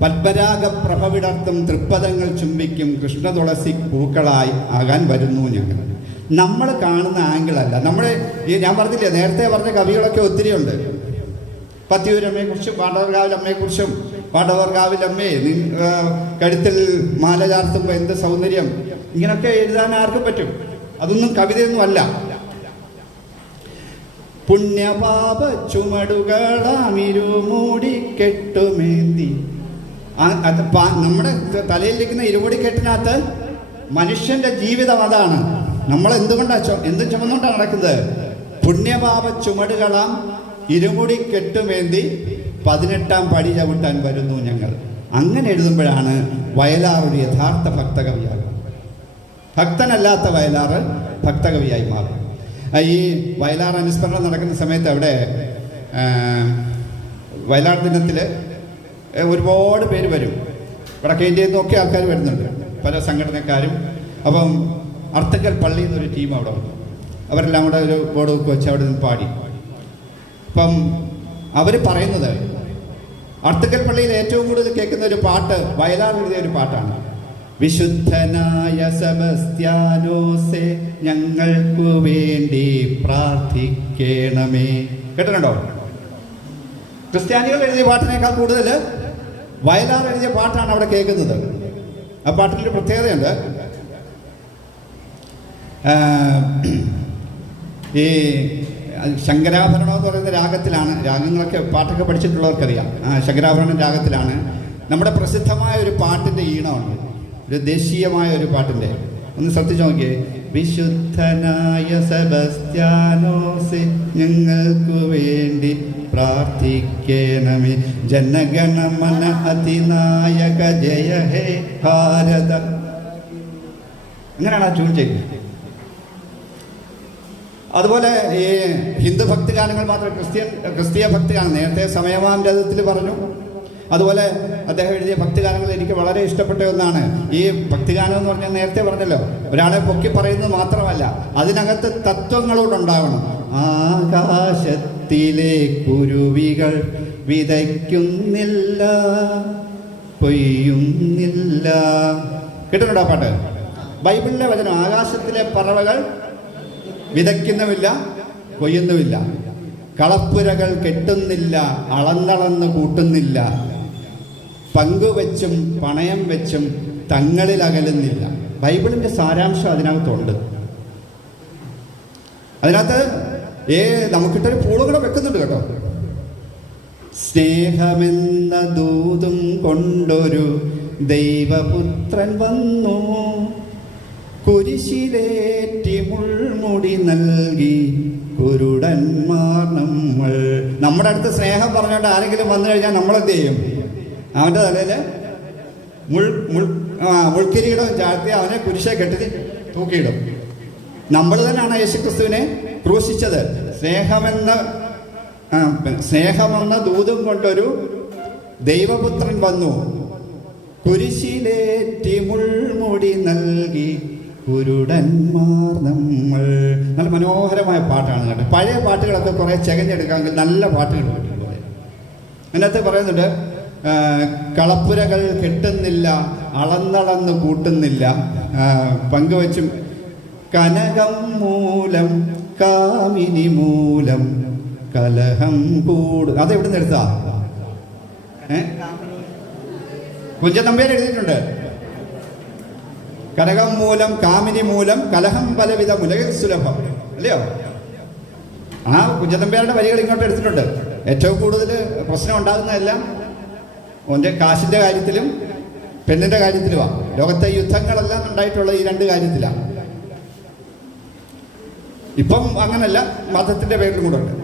പത്മരാഗ പ്രഭവിടർത്തും തൃപ്പദങ്ങൾ ചുംബിക്കും കൃഷ്ണ തുളസി പൂക്കളായി ആകാൻ വരുന്നു ഞങ്ങൾ. നമ്മൾ കാണുന്ന ആംഗിളല്ല. ഞാൻ പറഞ്ഞില്ലേ, നേരത്തെ പറഞ്ഞ കവികളൊക്കെ ഒത്തിരിയുണ്ട്. പത്തിയൂരമ്മയെക്കുറിച്ചും പാണ്ഡവർകാവിലമ്മയെക്കുറിച്ചും, പാണ്ഡവർകാവിലമ്മേ കഴുത്തിൽ മാല ചാർത്തുമ്പോൾ എന്ത് സൗന്ദര്യം, ഇങ്ങനൊക്കെ എഴുതാൻ ആർക്കും പറ്റും. അതൊന്നും കവിതയൊന്നും അല്ല. പുണ്യപാപ ചുമടുകളാമിരുമൂടി കെട്ടുമേന്തി. നമ്മുടെ തലയിലിരിക്കുന്ന ഇരുമുടിക്കെട്ടിനകത്ത് മനുഷ്യന്റെ ജീവിതം അതാണ്. നമ്മൾ എന്ത് ചുമന്നുകൊണ്ടാണ് നടക്കുന്നത്? പുണ്യപാപ ചുമടുകളാം ഇരുമുടി കെട്ടുമേന്തി 18ാം പടി ചവിട്ടാൻ വരുന്നു ഞങ്ങൾ. അങ്ങനെ എഴുതുമ്പോഴാണ് വയലാർ ഒരു യഥാർത്ഥ ഭക്തകവിയാകുന്നത്. ഭക്തനല്ലാത്ത വയലാറ് ഭക്തകവിയായി മാറും. ഈ വയലാർ അനുസ്മരണം നടക്കുന്ന സമയത്ത് അവിടെ വയലാർ ദിനത്തിൽ ഒരുപാട് പേര് വരും. വടക്കേ ഇന്ത്യയിൽ നിന്നൊക്കെ ആൾക്കാർ വരുന്നുണ്ട്, പല സംഘടനക്കാരും. അപ്പം അർത്തക്കൽ പള്ളി എന്നൊരു ടീം അവിടെ വന്നു. അവരെല്ലാം കൂടെ ഒരു ബോർഡ് വെച്ച് അവിടെ നിന്ന് പാടി. അപ്പം അവർ പറയുന്നത് അർത്തക്കൽ പള്ളിയിൽ ഏറ്റവും കൂടുതൽ കേൾക്കുന്ന ഒരു പാട്ട് വയലാർ എഴുതിയ ഒരു പാട്ടാണ്. വിശുദ്ധനായ സെബസ്ത്യാനോസേ ഞങ്ങൾക്കു വേണ്ടി പ്രാർത്ഥിക്കണമേ. കേട്ടിട്ടുണ്ടോ? ക്രിസ്ത്യാനികൾ എഴുതിയ പാട്ടിനേക്കാൾ കൂടുതൽ വയലാർ എഴുതിയ പാട്ടാണ് അവിടെ കേൾക്കുന്നത്. ആ പാട്ടിൻ്റെ പ്രത്യേകതയുണ്ട്. ഈ ശങ്കരാഭരണം എന്ന് പറയുന്ന രാഗത്തിലാണ്. രാഗങ്ങളൊക്കെ പാട്ടൊക്കെ പഠിച്ചിട്ടുള്ളവർക്കറിയാം. ശങ്കരാഭരണം രാഗത്തിലാണ്. നമ്മുടെ പ്രസിദ്ധമായ ഒരു പാട്ടിൻ്റെ ഈണമുണ്ട്, ഒരു ദേശീയമായ ഒരു പാട്ടിൻ്റെ. ഒന്ന് ശ്രദ്ധിച്ചു നോക്കിയേ. വിശുദ്ധനായ സെബസ്ത്യാനോസേ ഞങ്ങൾക്കു വേണ്ടി പ്രാർത്ഥിക്കണമേ, ജനഗണമന അതിനായക ജയ ഹേ ഭാരത. അങ്ങനെയാണ് ആ ട്യൂൺ ചെയ്യുന്നത്. അതുപോലെ ഈ ഹിന്ദു ഭക്തിഗാനങ്ങൾ മാത്രം, ക്രിസ്തീയ ഭക്തിഗാനം നേരത്തെ സമയമാം രഥത്തിൽ പറഞ്ഞു. അതുപോലെ അദ്ദേഹം എഴുതിയ ഭക്തിഗാനങ്ങൾ എനിക്ക് വളരെ ഇഷ്ടപ്പെട്ട ഒന്നാണ്. ഈ ഭക്തിഗാനം എന്ന് പറഞ്ഞാൽ നേരത്തെ പറഞ്ഞല്ലോ, ഒരാളെ പൊക്കി പറയുന്നത് മാത്രമല്ല, അതിനകത്ത് തത്വങ്ങളോടുണ്ടാവണം. ആകാശത്തിലെ കുരുവികൾ വിതയ്ക്കുന്നില്ല, കൊയ്യുന്നില്ല. കേട്ടിട്ടുണ്ടോ പാട്ട്? ബൈബിളിലെ വചനം. ആകാശത്തിലെ പറവകൾ വിതയ്ക്കുന്നുമില്ല, കൊയ്യുന്നുമില്ല. കളപ്പുരകൾ കെട്ടുന്നില്ല, അളന്നളന്ന് കൂട്ടുന്നില്ല. പങ്കുവെച്ചും പണയം വെച്ചും തങ്ങളിൽ അകലുന്നില്ല. ബൈബിളിന്റെ സാരാംശം അതിനകത്തുണ്ട്. അതിനകത്ത് നമുക്കിട്ടൊരു പൂളുകൂടെ വെക്കുന്നുണ്ട് കേട്ടോ. സ്നേഹമെന്ന ദൂതും കൊണ്ടൊരു ദൈവപുത്രൻ വന്നു, കുരിശിലേറ്റി മുൾമുടി നൽകി കുരുടന്മാർ നമ്മൾ. നമ്മുടെ അടുത്ത് സ്നേഹം പറഞ്ഞുകൊണ്ട് ആരെങ്കിലും വന്നു കഴിഞ്ഞാൽ നമ്മളെന്ത് ചെയ്യും? അവൻ്റെ തലയിൽ മുൾക്കിരീടം ചാഴ്ത്തി അവനെ കുരിശെ കെട്ടി തൂക്കിയിടും. നമ്മൾ തന്നെയാണ് യേശുക്രിസ്തുവിനെ ക്രൂശിച്ചത്. സ്നേഹമെന്ന ദൂതും കൊണ്ടൊരു ദൈവപുത്രൻ വന്നു, കുരിശിലേറ്റി മുൾമുടി നൽകി കുരുടന്മാർ നമ്മൾ. നല്ല മനോഹരമായ പാട്ടാണ് കേട്ടോ. പഴയ പാട്ടുകളൊക്കെ കുറേ ചെകഞ്ഞെടുക്കാമെങ്കിൽ നല്ല പാട്ടുകൾ കിട്ടുള്ളൂ. അതിനകത്ത് പറയുന്നുണ്ട്, കളപ്പുരകൾ കെട്ടുന്നില്ല, അളന്നളന്ന് കൂട്ടുന്നില്ല, പങ്കുവച്ചും കനകം മൂലം കാമിനി മൂലം കലഹം കൂടും. അതെവിടെ നിന്ന് എടുത്താ? കുഞ്ചൻ നമ്പ്യാർ എഴുതിയിട്ടുണ്ട്. കനകം മൂലം കാമിനി മൂലം കലഹം പലവിധ മുലകിൽ സുലഭം, അല്ലയോ? ആ കുഞ്ചൻ നമ്പ്യാരുടെ വരികൾ ഇങ്ങോട്ട് എടുത്തിട്ടുണ്ട്. ഏറ്റവും കൂടുതൽ പ്രശ്നം ഉണ്ടാകുന്നതെല്ലാം ഓൻ്റെ കാശിൻ്റെ കാര്യത്തിലും പെണ്ണിൻ്റെ കാര്യത്തിലുമാണ്. ലോകത്തെ യുദ്ധങ്ങളെല്ലാം ഉണ്ടായിട്ടുള്ള ഈ രണ്ട് കാര്യത്തിലാണ്. ഇപ്പം അങ്ങനല്ല, മതത്തിൻ്റെ പേരിലും കൂടെ ഉണ്ട്.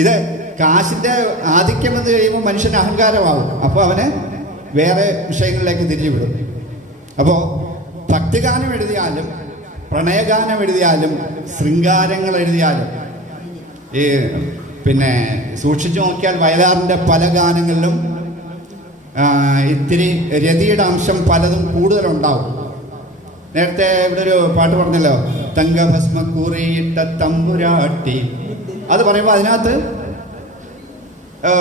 ഇത് കാശിൻ്റെ ആധിക്യം എന്ന് കഴിയുമ്പോൾ മനുഷ്യന് അഹങ്കാരമാകും. അപ്പോൾ അവനെ വേറെ വിഷയങ്ങളിലേക്ക് തിരിച്ചുവിടും. അപ്പോൾ ഭക്തിഗാനം എഴുതിയാലും പ്രണയഗാനം എഴുതിയാലും ശൃംഗാരങ്ങൾ എഴുതിയാലും പിന്നെ സൂക്ഷിച്ചു നോക്കിയാൽ വയലാറിൻ്റെ പല ഗാനങ്ങളിലും ഇത്തിരി രതിയുടെ അംശം പലതും കൂടുതലുണ്ടാവും. നേരത്തെ ഇവിടെ ഒരു പാട്ട് പറഞ്ഞല്ലോ, തങ്കഭസ്മ കൂറിയിട്ട തമ്പുരാട്ടി. അത് പറയുമ്പോൾ അതിനകത്ത്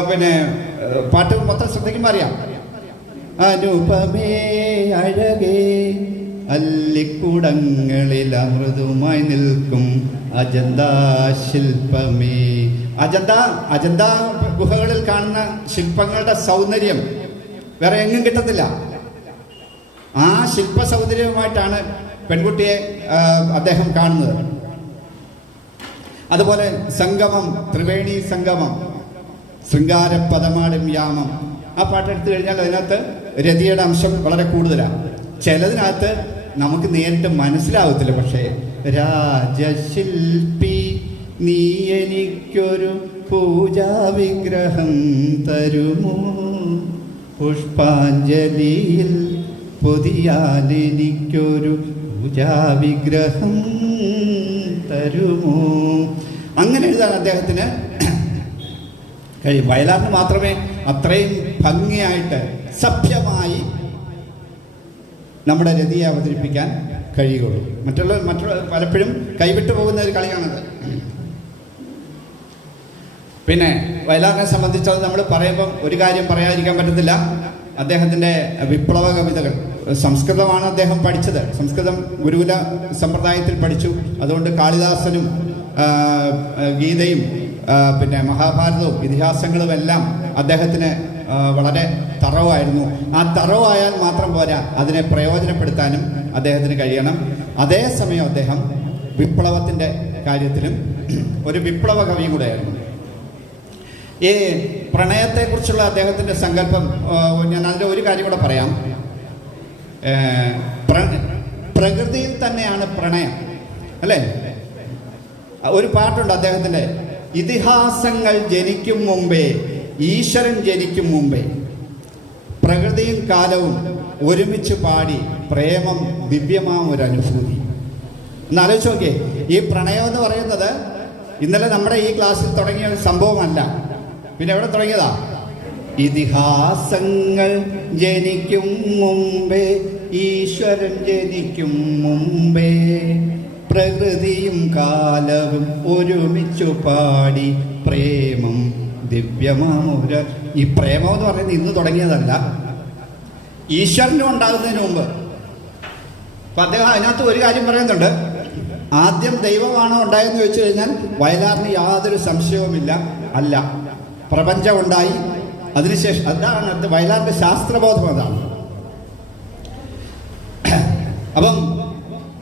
പിന്നെ പാട്ട് മൊത്തം ശ്രദ്ധിക്കുമ്പോൾ അറിയാം. അനുപമേ അഴകേ അല്ലിക്കുടങ്ങളിൽ അമൃതുമായി നിൽക്കും അജന്താ ശില്പമേ. അജന്ത ഗുഹകളിൽ കാണുന്ന ശില്പങ്ങളുടെ സൗന്ദര്യം വേറെ എങ്ങും കിട്ടത്തില്ല. ആ ശില്പ സൗന്ദര്യവുമായിട്ടാണ് പെൺകുട്ടിയെ അദ്ദേഹം കാണുന്നത്. അതുപോലെ സംഗമം, ത്രിവേണി സംഗമം, ശൃംഗാര പദമാടും യാമം. ആ പാട്ടെടുത്തു കഴിഞ്ഞാൽ അതിനകത്ത് രതിയുടെ അംശം വളരെ കൂടുതലാണ്. ചിലതിനകത്ത് നമുക്ക് നേരിട്ട് മനസ്സിലാവത്തില്ല. പക്ഷേ രാജശില്പി നീ എനിക്കൊരു പൂജാവിഗ്രഹം തരുമോ, പുഷ്പാഞ്ജലിയിൽ പൊതിയാലെനിക്കൊരു പൂജാവിഗ്രഹം തരുമോ. അങ്ങനെ എഴുതാൻ അദ്ദേഹത്തിന് കഴിയും. വയലാറിന് മാത്രമേ അത്രയും ഭംഗിയായിട്ട് സഭ്യമായി നമ്മുടെ രതിയെ അവതരിപ്പിക്കാൻ കഴിയുകയുള്ളൂ. മറ്റുള്ള പലപ്പോഴും കൈവിട്ടു പോകുന്ന ഒരു കളിയാണത്. പിന്നെ വയലാറിനെ സംബന്ധിച്ചത് നമ്മൾ പറയുമ്പം ഒരു കാര്യം പറയാതിരിക്കാൻ പറ്റത്തില്ല. അദ്ദേഹത്തിൻ്റെ വിപ്ലവ കവിതകൾ, സംസ്കൃതമാണ് അദ്ദേഹം പഠിച്ചത്, സംസ്കൃതം ഗുരുകുല സമ്പ്രദായത്തിൽ പഠിച്ചു. അതുകൊണ്ട് കാളിദാസനും ഗീതയും പിന്നെ മഹാഭാരതവും ഇതിഹാസങ്ങളും എല്ലാം അദ്ദേഹത്തിന് വളരെ തറവായിരുന്നു. ആ തറവായാൽ മാത്രം പോരാ, അതിനെ പ്രയോജനപ്പെടുത്താനും അദ്ദേഹത്തിന് കഴിയണം. അതേസമയം അദ്ദേഹം വിപ്ലവത്തിൻ്റെ കാര്യത്തിലും ഒരു വിപ്ലവ കവിയും കൂടെയായിരുന്നു. ഈ പ്രണയത്തെക്കുറിച്ചുള്ള അദ്ദേഹത്തിൻ്റെ സങ്കല്പം, ഞാൻ അതിൻ്റെ ഒരു കാര്യം കൂടെ പറയാം. പ്രകൃതിയിൽ തന്നെയാണ് പ്രണയം, അല്ലേ? ഒരു പാട്ടുണ്ട് അദ്ദേഹത്തിൻ്റെ, ഇതിഹാസങ്ങൾ ജനിക്കും മുമ്പേ, ഈശ്വരൻ ജനിക്കും മുമ്പേ, പ്രകൃതിയും കാലവും ഒരുമിച്ച് പാടി പ്രേമം ദിവ്യമാം ഒരു അനുഭൂതി. ഒന്ന് ആലോചിച്ച് നോക്കിയേ, ഈ പ്രണയം എന്ന് പറയുന്നത് ഇന്നലെ നമ്മുടെ ഈ ക്ലാസ്സിൽ തുടങ്ങിയ ഒരു സംഭവമല്ല. പിന്നെ എവിടെ തുടങ്ങിയതാ? ഇതിഹാസങ്ങൾ ജനിക്കും മുമ്പേ, ഈശ്വരൻ ജനിക്കും മുമ്പേ, പ്രകൃതിയും കാലവും ഒരുമിച്ചു പാടി പ്രേമം ദിവ്യമാമൊര. ഈ പ്രേമം എന്ന് പറയുന്നത് ഇന്ന് തുടങ്ങിയതല്ല, ഈശ്വരനും ഉണ്ടാകുന്നതിന് മുമ്പ്. അപ്പൊ അദ്ദേഹം അതിനകത്ത് ഒരു കാര്യം പറയുന്നുണ്ട്. ആദ്യം ദൈവമാണോ ഉണ്ടായെന്ന് ചോദിച്ചു കഴിഞ്ഞാൽ വയലാറിന് യാതൊരു സംശയവുമില്ല, അല്ല, പ്രപഞ്ചം ഉണ്ടായി. അതിനുശേഷം അതാണ് വയലാറിന്റെ ശാസ്ത്രബോധം, അതാണ്. അപ്പം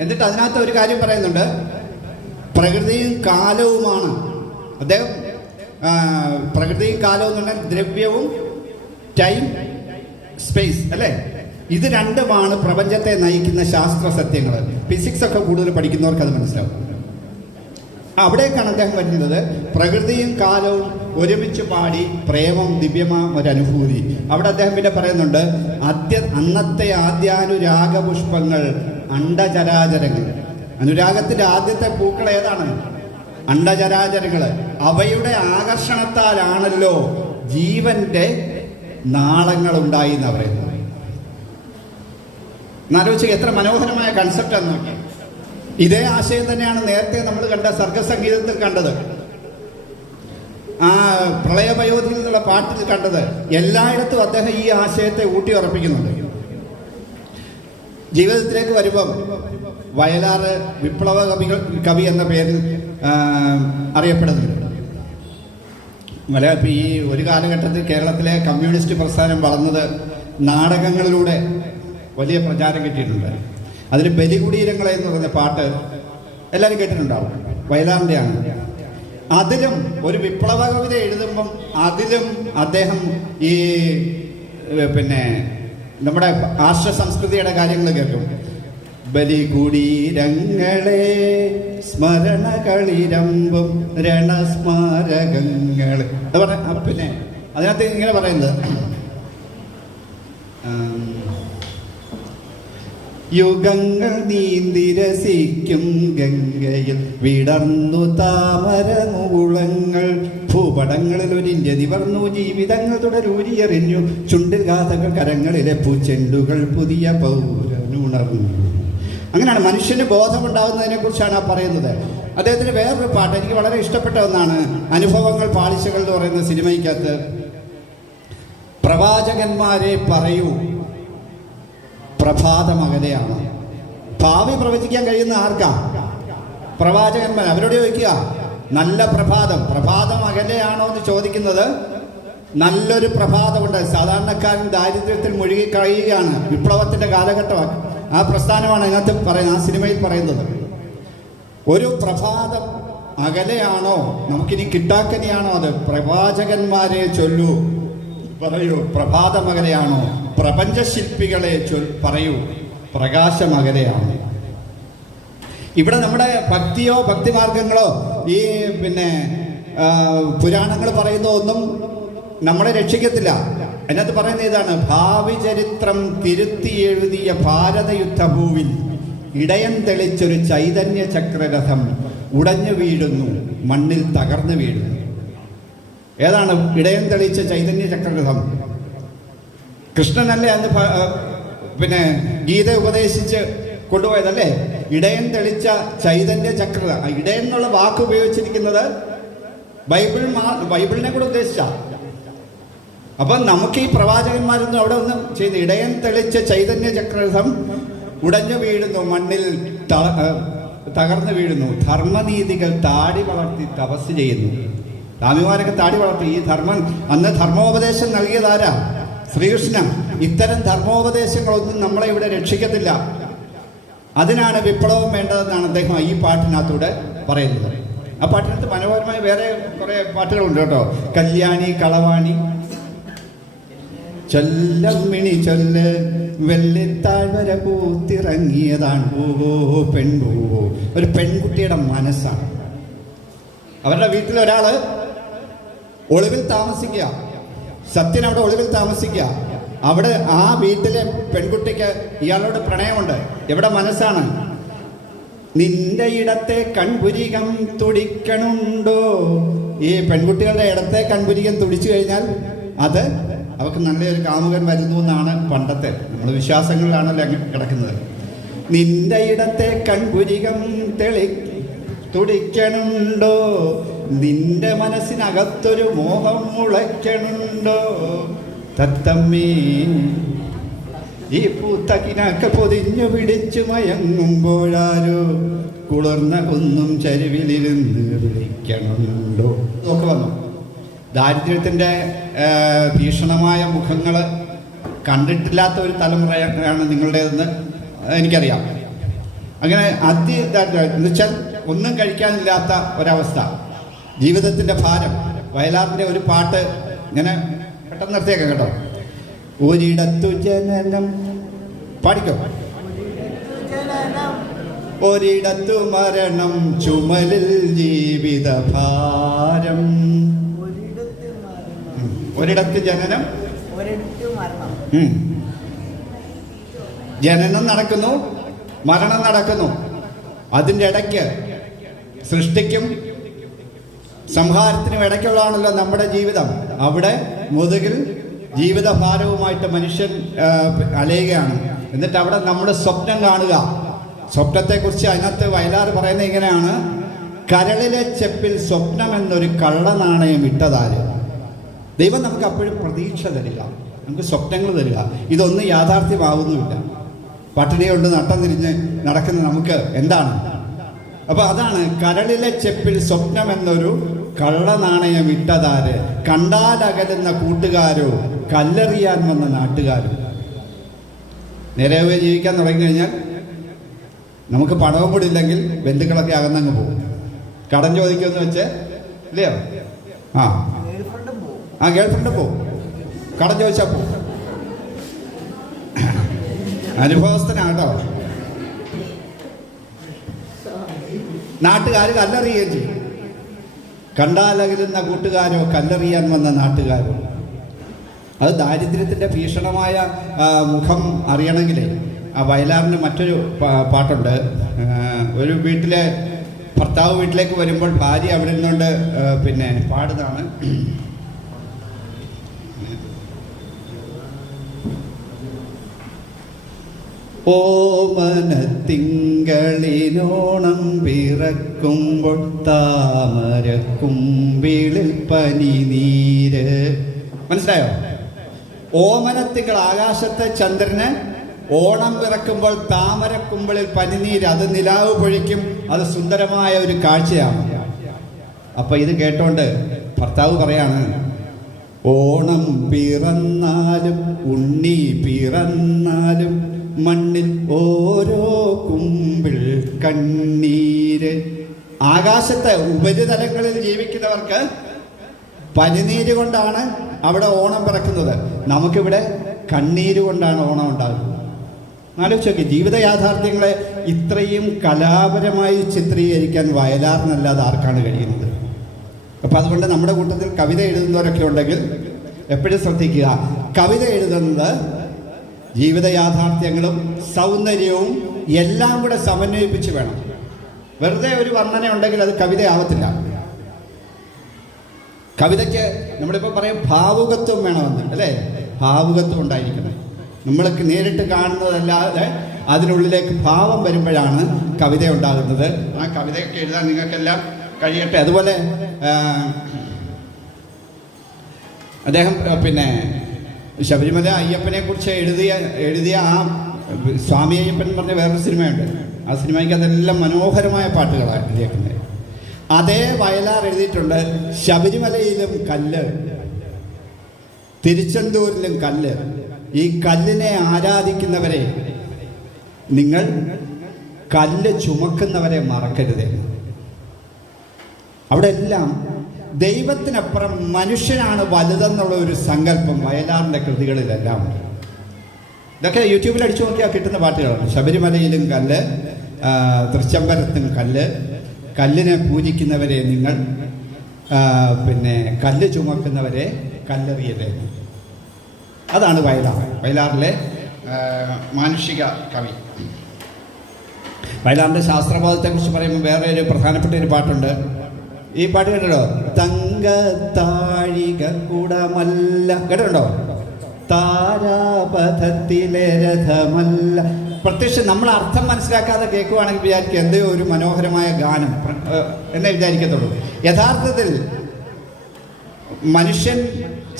എന്നിട്ട് അതിനകത്ത് ഒരു കാര്യം പറയുന്നുണ്ട്, പ്രകൃതിയും കാലവുമാണ്. അദ്ദേഹം പ്രകൃതിയും കാലവും എന്ന് പറഞ്ഞാൽ ദ്രവ്യവും ടൈം സ്പേസ്, അല്ലേ? ഇത് രണ്ടുമാണ് പ്രപഞ്ചത്തെ നയിക്കുന്ന ശാസ്ത്ര സത്യങ്ങൾ. ഫിസിക്സ് ഒക്കെ കൂടുതൽ പഠിക്കുന്നവർക്ക് അത് മനസ്സിലാവും. അവിടേക്കാണ് അദ്ദേഹം വരുന്നത്. പ്രകൃതിയും കാലവും ഒരുമിച്ച് പാടി പ്രേമം ദിവ്യമാം ഒരു അനുഭൂതി. അവിടെ അദ്ദേഹം പിന്നെ പറയുന്നുണ്ട്, അന്നത്തെ ആദ്യാനുരാഗപുഷ്പങ്ങൾ അണ്ടചരാചരങ്ങൾ. അനുരാഗത്തിന്റെ ആദ്യത്തെ പൂക്കൾ ഏതാണ്? അണ്ടചരാചരങ്ങൾ. അവയുടെ ആകർഷണത്താലാണല്ലോ ജീവന്റെ നാളങ്ങൾ ഉണ്ടായി എന്ന് പറയുന്നത്. എന്നാലോചിച്ച് എത്ര മനോഹരമായ കൺസെപ്റ്റാന്ന് നോക്കി. ഇതേ ആശയം തന്നെയാണ് നേരത്തെ നമ്മൾ കണ്ട സർഗസംഗീതത്തിൽ കണ്ടത്, ആ പ്രളയപയോധിയിൽ നിന്നുള്ള പാട്ടിൽ കണ്ടത്. എല്ലായിടത്തും അദ്ദേഹം ഈ ആശയത്തെ ഊട്ടി ഉറപ്പിക്കുന്നുണ്ട്. ജീവിതത്തിലേക്ക് വരുമ്പം വയലാറ് വിപ്ലവ കവി എന്ന പേരിൽ അറിയപ്പെടുന്നുണ്ട്. ഇപ്പം ഈ ഒരു കാലഘട്ടത്തിൽ കേരളത്തിലെ കമ്മ്യൂണിസ്റ്റ് പ്രസ്ഥാനം വളർന്നത് നാടകങ്ങളിലൂടെ വലിയ പ്രചാരം കിട്ടിയിട്ടുണ്ട്. അതിന് ബലികുടീരങ്ങളെ എന്ന് പറഞ്ഞ പാട്ട് എല്ലാവരും കേട്ടിട്ടുണ്ടാവും, വയലാറിൻ്റെയാണ്. അതിലും ഒരു വിപ്ലവ കവിത എഴുതുമ്പം അതിലും അദ്ദേഹം ഈ പിന്നെ നമ്മുടെ ആർഷ സംസ്കൃതിയുടെ കാര്യങ്ങൾ കേൾക്കും. ബലികുടീരങ്ങളെ സ്മരണകളിരമ്പും രണസ്മാരകങ്ങൾ. അത് പറഞ്ഞ പിന്നെ അതിനകത്ത് ഇങ്ങനെ പറയുന്നത്, യുഗങ്ങൾ നീന്തിരസിക്കും ഗംഗയിൽ വിടർന്നു താമര നൂളങ്ങൾ, ഭൂപടങ്ങളിൽ ഒരിഞ്ഞ നിവർന്നു ജീവിതങ്ങൾ തുടരൂരിയെറിഞ്ഞു, ചുണ്ടിൽ ഗാഥകൾ കരങ്ങളിലെ പൂച്ചെണ്ടുകൾ പുതിയ പൗരനുണർന്നു. അങ്ങനെയാണ് മനുഷ്യന് ബോധമുണ്ടാകുന്നതിനെ കുറിച്ചാണ് ആ പറയുന്നത്. അദ്ദേഹത്തിന് വേറൊരു പാട്ട് എനിക്ക് വളരെ ഇഷ്ടപ്പെട്ട ഒന്നാണ്, അനുഭവങ്ങൾ പാളിച്ചകൾ എന്ന് പറയുന്ന സിനിമയ്ക്കകത്ത്, പ്രവാചകന്മാരെ പറയൂ പ്രഭാതം അകലെയാണ്. ഭാവി പ്രവചിക്കാൻ കഴിയുന്ന ആർക്കാ? പ്രവാചകന്മാർ. അവരോട് ചോദിക്കുക, നല്ല പ്രഭാതം അകലെയാണോ എന്ന് ചോദിക്കുന്നത്. നല്ലൊരു പ്രഭാതമുണ്ട്. സാധാരണക്കാരൻ ദാരിദ്ര്യത്തിൽ മുഴുകി കഴിയുകയാണ്. വിപ്ലവത്തിന്റെ കാലഘട്ടമാണ്. ആ പ്രസ്ഥാനമാണ് അതിനകത്ത് പറയുന്നത്, ആ സിനിമയിൽ പറയുന്നത്. ഒരു പ്രഭാതം അകലെയാണോ, നമുക്കിനി കിട്ടാക്കനിയാണോ അത്? പ്രവാചകന്മാരെ ചൊല്ലൂ, പറയൂ പ്രഭാതം അകലെയാണോ. പ്രപഞ്ചശില്പികളെ പറയൂ പ്രകാശം അകലെയാണ്. ഇവിടെ നമ്മുടെ ഭക്തിയോ ഭക്തിമാർഗങ്ങളോ ഈ പിന്നെ പുരാണങ്ങൾ പറയുന്ന ഒന്നും നമ്മളെ രക്ഷിക്കത്തില്ല. അതിനകത്ത് പറയുന്ന ഇതാണ്, ഭാവി ചരിത്രം തിരുത്തി എഴുതിയ ഭാരതയുദ്ധഭൂവിൽ ഇടയൻ തെളിച്ചൊരു ചൈതന്യ ചക്രരഥം ഉടഞ്ഞു വീഴുന്നു, മണ്ണിൽ തകർന്നു വീഴുന്നു. ഏതാണ് ഇടയൻ തെളിച്ച ചൈതന്യ ചക്രരഥം? കൃഷ്ണനല്ലേ അന്ന് പിന്നെ ഗീത ഉപദേശിച്ച് കൊണ്ടുപോയതല്ലേ? ഇടയൻ തെളിച്ച ചൈതന്യ ചക്ര. ഇടയൻ എന്നുള്ള വാക്ക് ഉപയോഗിച്ചിരിക്കുന്നത് ബൈബിളിനെ കൂടെ ഉദ്ദേശിച്ച. അപ്പൊ നമുക്ക് ഈ പ്രവാചകന്മാരൊന്നും അവിടെ ഒന്നും ചെയ്ത് ഇടയൻ തെളിച്ച ചൈതന്യ ചക്രരഥം ഉടഞ്ഞു വീഴുന്നു, മണ്ണിൽ തകർന്നു വീഴുന്നു. ധർമ്മനീതികൾ താടി വളർത്തി തപസ് ചെയ്യുന്നു. സ്വാമിമാരൊക്കെ താടി വളർത്തി. ഈ അന്ന് ധർമ്മോപദേശം നൽകിയതാരാ? ശ്രീകൃഷ്ണ. ഇത്തരം ധർമ്മോപദേശങ്ങളൊന്നും നമ്മളെ ഇവിടെ രക്ഷിക്കത്തില്ല. അതിനാണ് വിപ്ലവം വേണ്ടതെന്നാണ് അദ്ദേഹം ഈ പാട്ടിനകത്തൂടെ പറയുന്നത്. ആ പാട്ടിനകത്ത് മനോഹരമായി വേറെ കുറെ പാട്ടുകളുണ്ട് കേട്ടോ. കല്യാണി, കളവാണി, ചൊല്ലമ്മിണി ചൊല്ല്, വെള്ളിത്താഴ്വര പൂത്തിറങ്ങിയതാണ് പൂവോ പെൺപൂവോ. ഒരു പെൺകുട്ടിയുടെ മനസ്സാണ്. അവരുടെ വീട്ടിൽ ഒരാള് ഒളിവിൽ താമസിക്കുക. സത്യൻ അവിടെ ഒളിവിൽ താമസിക്കുക. അവിടെ ആ വീട്ടിലെ പെൺകുട്ടിക്ക് ഇയാളോട് പ്രണയമുണ്ട്. എവിടെ മനസ്സാണ്? നിന്റെ ഇടത്തെ കൺപുരികം തുടിക്കണുണ്ടോ? ഈ പെൺകുട്ടികളുടെ ഇടത്തെ കൺപുരികം തുടിച്ചു കഴിഞ്ഞാൽ അത് അവർക്ക് നല്ലൊരു കാമുകൻ വരുന്നു എന്നാണ് പണ്ടത്തെ നമ്മൾ വിശ്വാസങ്ങളിലാണല്ലോ കിടക്കുന്നത്. നിന്റെ ഇടത്തെ കൺപുരികം തുടിക്കണുണ്ടോ? നിന്റെ മനസ്സിനകത്തൊരു മോഹം മുളയ്ക്കണുണ്ടോ? തത്തമ്മേ ഈ പൂത്തകിനൊക്കെ പൊതിഞ്ഞു പിടിച്ചു മയങ്ങുമ്പോഴാരോ കുളിർന്ന കുന്നും ചരിവിലിരുന്ന് വിളിക്കണുണ്ടോ? ഒക്കെ വന്നു. ദാരിദ്ര്യത്തിൻ്റെ ഭീഷണമായ മുഖങ്ങൾ കണ്ടിട്ടില്ലാത്ത ഒരു തലമുറയാണ് നിങ്ങളുടേതെന്ന് എനിക്കറിയാം. അങ്ങനെ എന്ന് വെച്ചാൽ ഒന്നും കഴിക്കാനില്ലാത്ത ഒരവസ്ഥ, ജീവിതത്തിൻ്റെ ഭാരം. വയലാറിൻ്റെ ഒരു പാട്ട് ഇങ്ങനെ പെട്ടെന്ന് നിർത്തിയേക്കാം കേട്ടോ. ഒരിടത്തു ജനനം, പാടിക്കോ. ഒരിടത്തു മരണം, ചുമലിൽ ജീവിത ഭാരം. ഒരിടത്ത് ജനനം, ജനനം നടക്കുന്നു, മരണം നടക്കുന്നു. അതിൻ്റെ ഇടയ്ക്ക് സൃഷ്ടിക്കും സംഹാരത്തിനും ഇടയ്ക്കുള്ളതാണല്ലോ നമ്മുടെ ജീവിതം. അവിടെ മുതുകിൽ ജീവിതഭാരവുമായിട്ട് മനുഷ്യൻ അലയുകയാണ്. എന്നിട്ട് അവിടെ നമ്മൾ സ്വപ്നം കാണുക. സ്വപ്നത്തെക്കുറിച്ച് അതിനകത്ത് വയലാർ പറയുന്നത് ഇങ്ങനെയാണ്: കരളിലെ ചെപ്പിൽ സ്വപ്നം എന്നൊരു കള്ളനാണയം ഇട്ടതാര്. ദൈവം നമുക്ക് അപ്പോഴും പ്രതീക്ഷ തരിക, നമുക്ക് സ്വപ്നങ്ങൾ തരിക. ഇതൊന്നും യാഥാർത്ഥ്യമാവുന്നുമില്ല. പട്ടിണി കൊണ്ട് നട്ടം തിരിഞ്ഞ് നടക്കുന്ന നമുക്ക് എന്താണ്? അപ്പൊ അതാണ് കരളിലെ ചെപ്പിൽ സ്വപ്നം എന്നൊരു കള്ളനാണയം ഇട്ടതാര്. കണ്ടാലകലുന്ന കൂട്ടുകാരോ, കല്ലെറിയാൻ വന്ന നാട്ടുകാരോ. നേരെ ജീവിക്കാൻ തുടങ്ങി കഴിഞ്ഞാൽ നമുക്ക് പണവും കൂടി ഇല്ലെങ്കിൽ ബന്ധുക്കളൊക്കെ അകന്നങ്ങ് പോകും. കടം ചോദിക്കുമെന്ന് വെച്ച് ഇല്ലയോ? ഗേൾഫ്രണ്ട് പോവും, കടം ചോദിച്ചാൽ പോവും. അനുഭവസ്ഥനാട്ടോ. നാട്ടുകാർ കല്ലെറിയുകയും ചെയ്യും. കണ്ടാലകലുന്ന കൂട്ടുകാരോ, കല്ലെറിയാൻ വന്ന നാട്ടുകാരോ. അത് ദാരിദ്ര്യത്തിൻ്റെ ഭീഷണമായ മുഖം അറിയണമെങ്കിലേ ആ വയലാറിന് മറ്റൊരു പാട്ടുണ്ട്. ഒരു വീട്ടിലെ ഭർത്താവ് വീട്ടിലേക്ക് വരുമ്പോൾ ഭാര്യ അവിടെ നിന്നുകൊണ്ട് പിന്നെ പാടുന്നതാണ്. ഓമനത്തിങ്കളിനോണം പിറക്കുമ്പോൾ താമരക്കുമ്പിളിൽ പനിനീര്. മനസ്സിലായോ? ഓമനത്തിങ്കൾ, ആകാശത്തെ ചന്ദ്രന് ഓണം പിറക്കുമ്പോൾ താമരക്കുമ്പിളിൽ പനിനീര്. അത് നിലാവ് പൊഴിക്കും. അത് സുന്ദരമായ ഒരു കാഴ്ചയാണ്. അപ്പൊ ഇത് കേട്ടോണ്ട് ഭർത്താവ് പറയാണ്: ഓണം പിറന്നാലും ഉണ്ണി പിറന്നാലും മണ്ണിൽ ഓരോ കുമ്പിൾ കണ്ണീര്. ആകാശത്തെ ഉപരിതലങ്ങളിൽ ജീവിക്കുന്നവർക്ക് പനിനീര് കൊണ്ടാണ് അവിടെ ഓണം പിറക്കുന്നത്. നമുക്കിവിടെ കണ്ണീര് കൊണ്ടാണ് ഓണം ഉണ്ടാകുന്നത്. ആലോചിച്ച് നോക്കി. ജീവിത യാഥാർത്ഥ്യങ്ങളെ ഇത്രയും കലാപരമായി ചിത്രീകരിക്കാൻ വയലാറിനല്ലാതെ ആർക്കാണ് കഴിയുന്നത്? അപ്പം അതുകൊണ്ട് നമ്മുടെ കൂട്ടത്തിൽ കവിത എഴുതുന്നവരൊക്കെ ഉണ്ടെങ്കിൽ എപ്പോഴും ശ്രദ്ധിക്കുക, കവിത എഴുതുന്നത് ജീവിത യാഥാർത്ഥ്യങ്ങളും സൗന്ദര്യവും എല്ലാം കൂടെ സമന്വയിപ്പിച്ച് വേണം. വെറുതെ ഒരു വർണ്ണന ഉണ്ടെങ്കിൽ അത് കവിതയാവത്തില്ല. കവിതയ്ക്ക് നമ്മളിപ്പോൾ പറയും ഭാവുകത്വം വേണമെന്ന്, അല്ലേ? ഭാവുകത്വം ഉണ്ടായിരിക്കണം. നമ്മൾക്ക് നേരിട്ട് കാണുന്നതല്ലാതെ അതിനുള്ളിലേക്ക് ഭാവം വരുമ്പോഴാണ് കവിത ഉണ്ടാകുന്നത്. ആ കവിതയൊക്കെ എഴുതാൻ നിങ്ങൾക്കെല്ലാം കഴിയട്ടെ. അതുപോലെ അദ്ദേഹം പിന്നെ ശബരിമല അയ്യപ്പനെ കുറിച്ച് എഴുതിയ ആ സ്വാമി അയ്യപ്പൻ എന്ന് പറഞ്ഞ വേറൊരു സിനിമയുണ്ട്. ആ സിനിമയ്ക്ക് അതെല്ലാം മനോഹരമായ പാട്ടുകളാണ് എഴുതിയേക്കുന്നത്. അതേ വയലാർ എഴുതിയിട്ടുണ്ട്, ശബരിമലയിലും കല്ല്, തിരുച്ചെന്തൂരിലും കല്ല്, ഈ കല്ലിനെ ആരാധിക്കുന്നവരെ നിങ്ങൾ കല്ല് ചുമക്കുന്നവരെ മറക്കരുതേ. അവിടെ എല്ലാം ദൈവത്തിനപ്പുറം മനുഷ്യനാണ് വലുതെന്നുള്ള ഒരു സങ്കല്പം വയലാറിൻ്റെ കൃതികളിലെല്ലാം ഉണ്ട്. ഇതൊക്കെ യൂട്യൂബിൽ അടിച്ചു നോക്കിയാൽ കിട്ടുന്ന പാട്ടുകളാണ്. ശബരിമലയിലും കല്ല്, തൃച്ചംബരത്തും കല്ല്, കല്ലിനെ പൂജിക്കുന്നവരെ നിങ്ങൾ പിന്നെ കല്ല് ചുമക്കുന്നവരെ കല്ലെറിയതേ. അതാണ് വയലാറിലെ മാനുഷിക കവി. വയലാറിൻ്റെ ശാസ്ത്രബോധത്തെക്കുറിച്ച് പറയുമ്പോൾ വേറെ ഒരു പ്രധാനപ്പെട്ട ഒരു പാട്ടുണ്ട്. ഈ പാട്ട് കേട്ടോ? തങ്കത്താഴിക കുടമല്ല, കേട്ടോ? താരാപഥത്തിലെ രഥമല്ല. പ്രത്യക്ഷം നമ്മൾ അർത്ഥം മനസ്സിലാക്കാതെ കേൾക്കുവാണെങ്കിൽ വിചാരിക്കുക എന്തോ ഒരു മനോഹരമായ ഗാനം എന്നേ വിചാരിക്കത്തുള്ളൂ. യഥാർത്ഥത്തിൽ മനുഷ്യൻ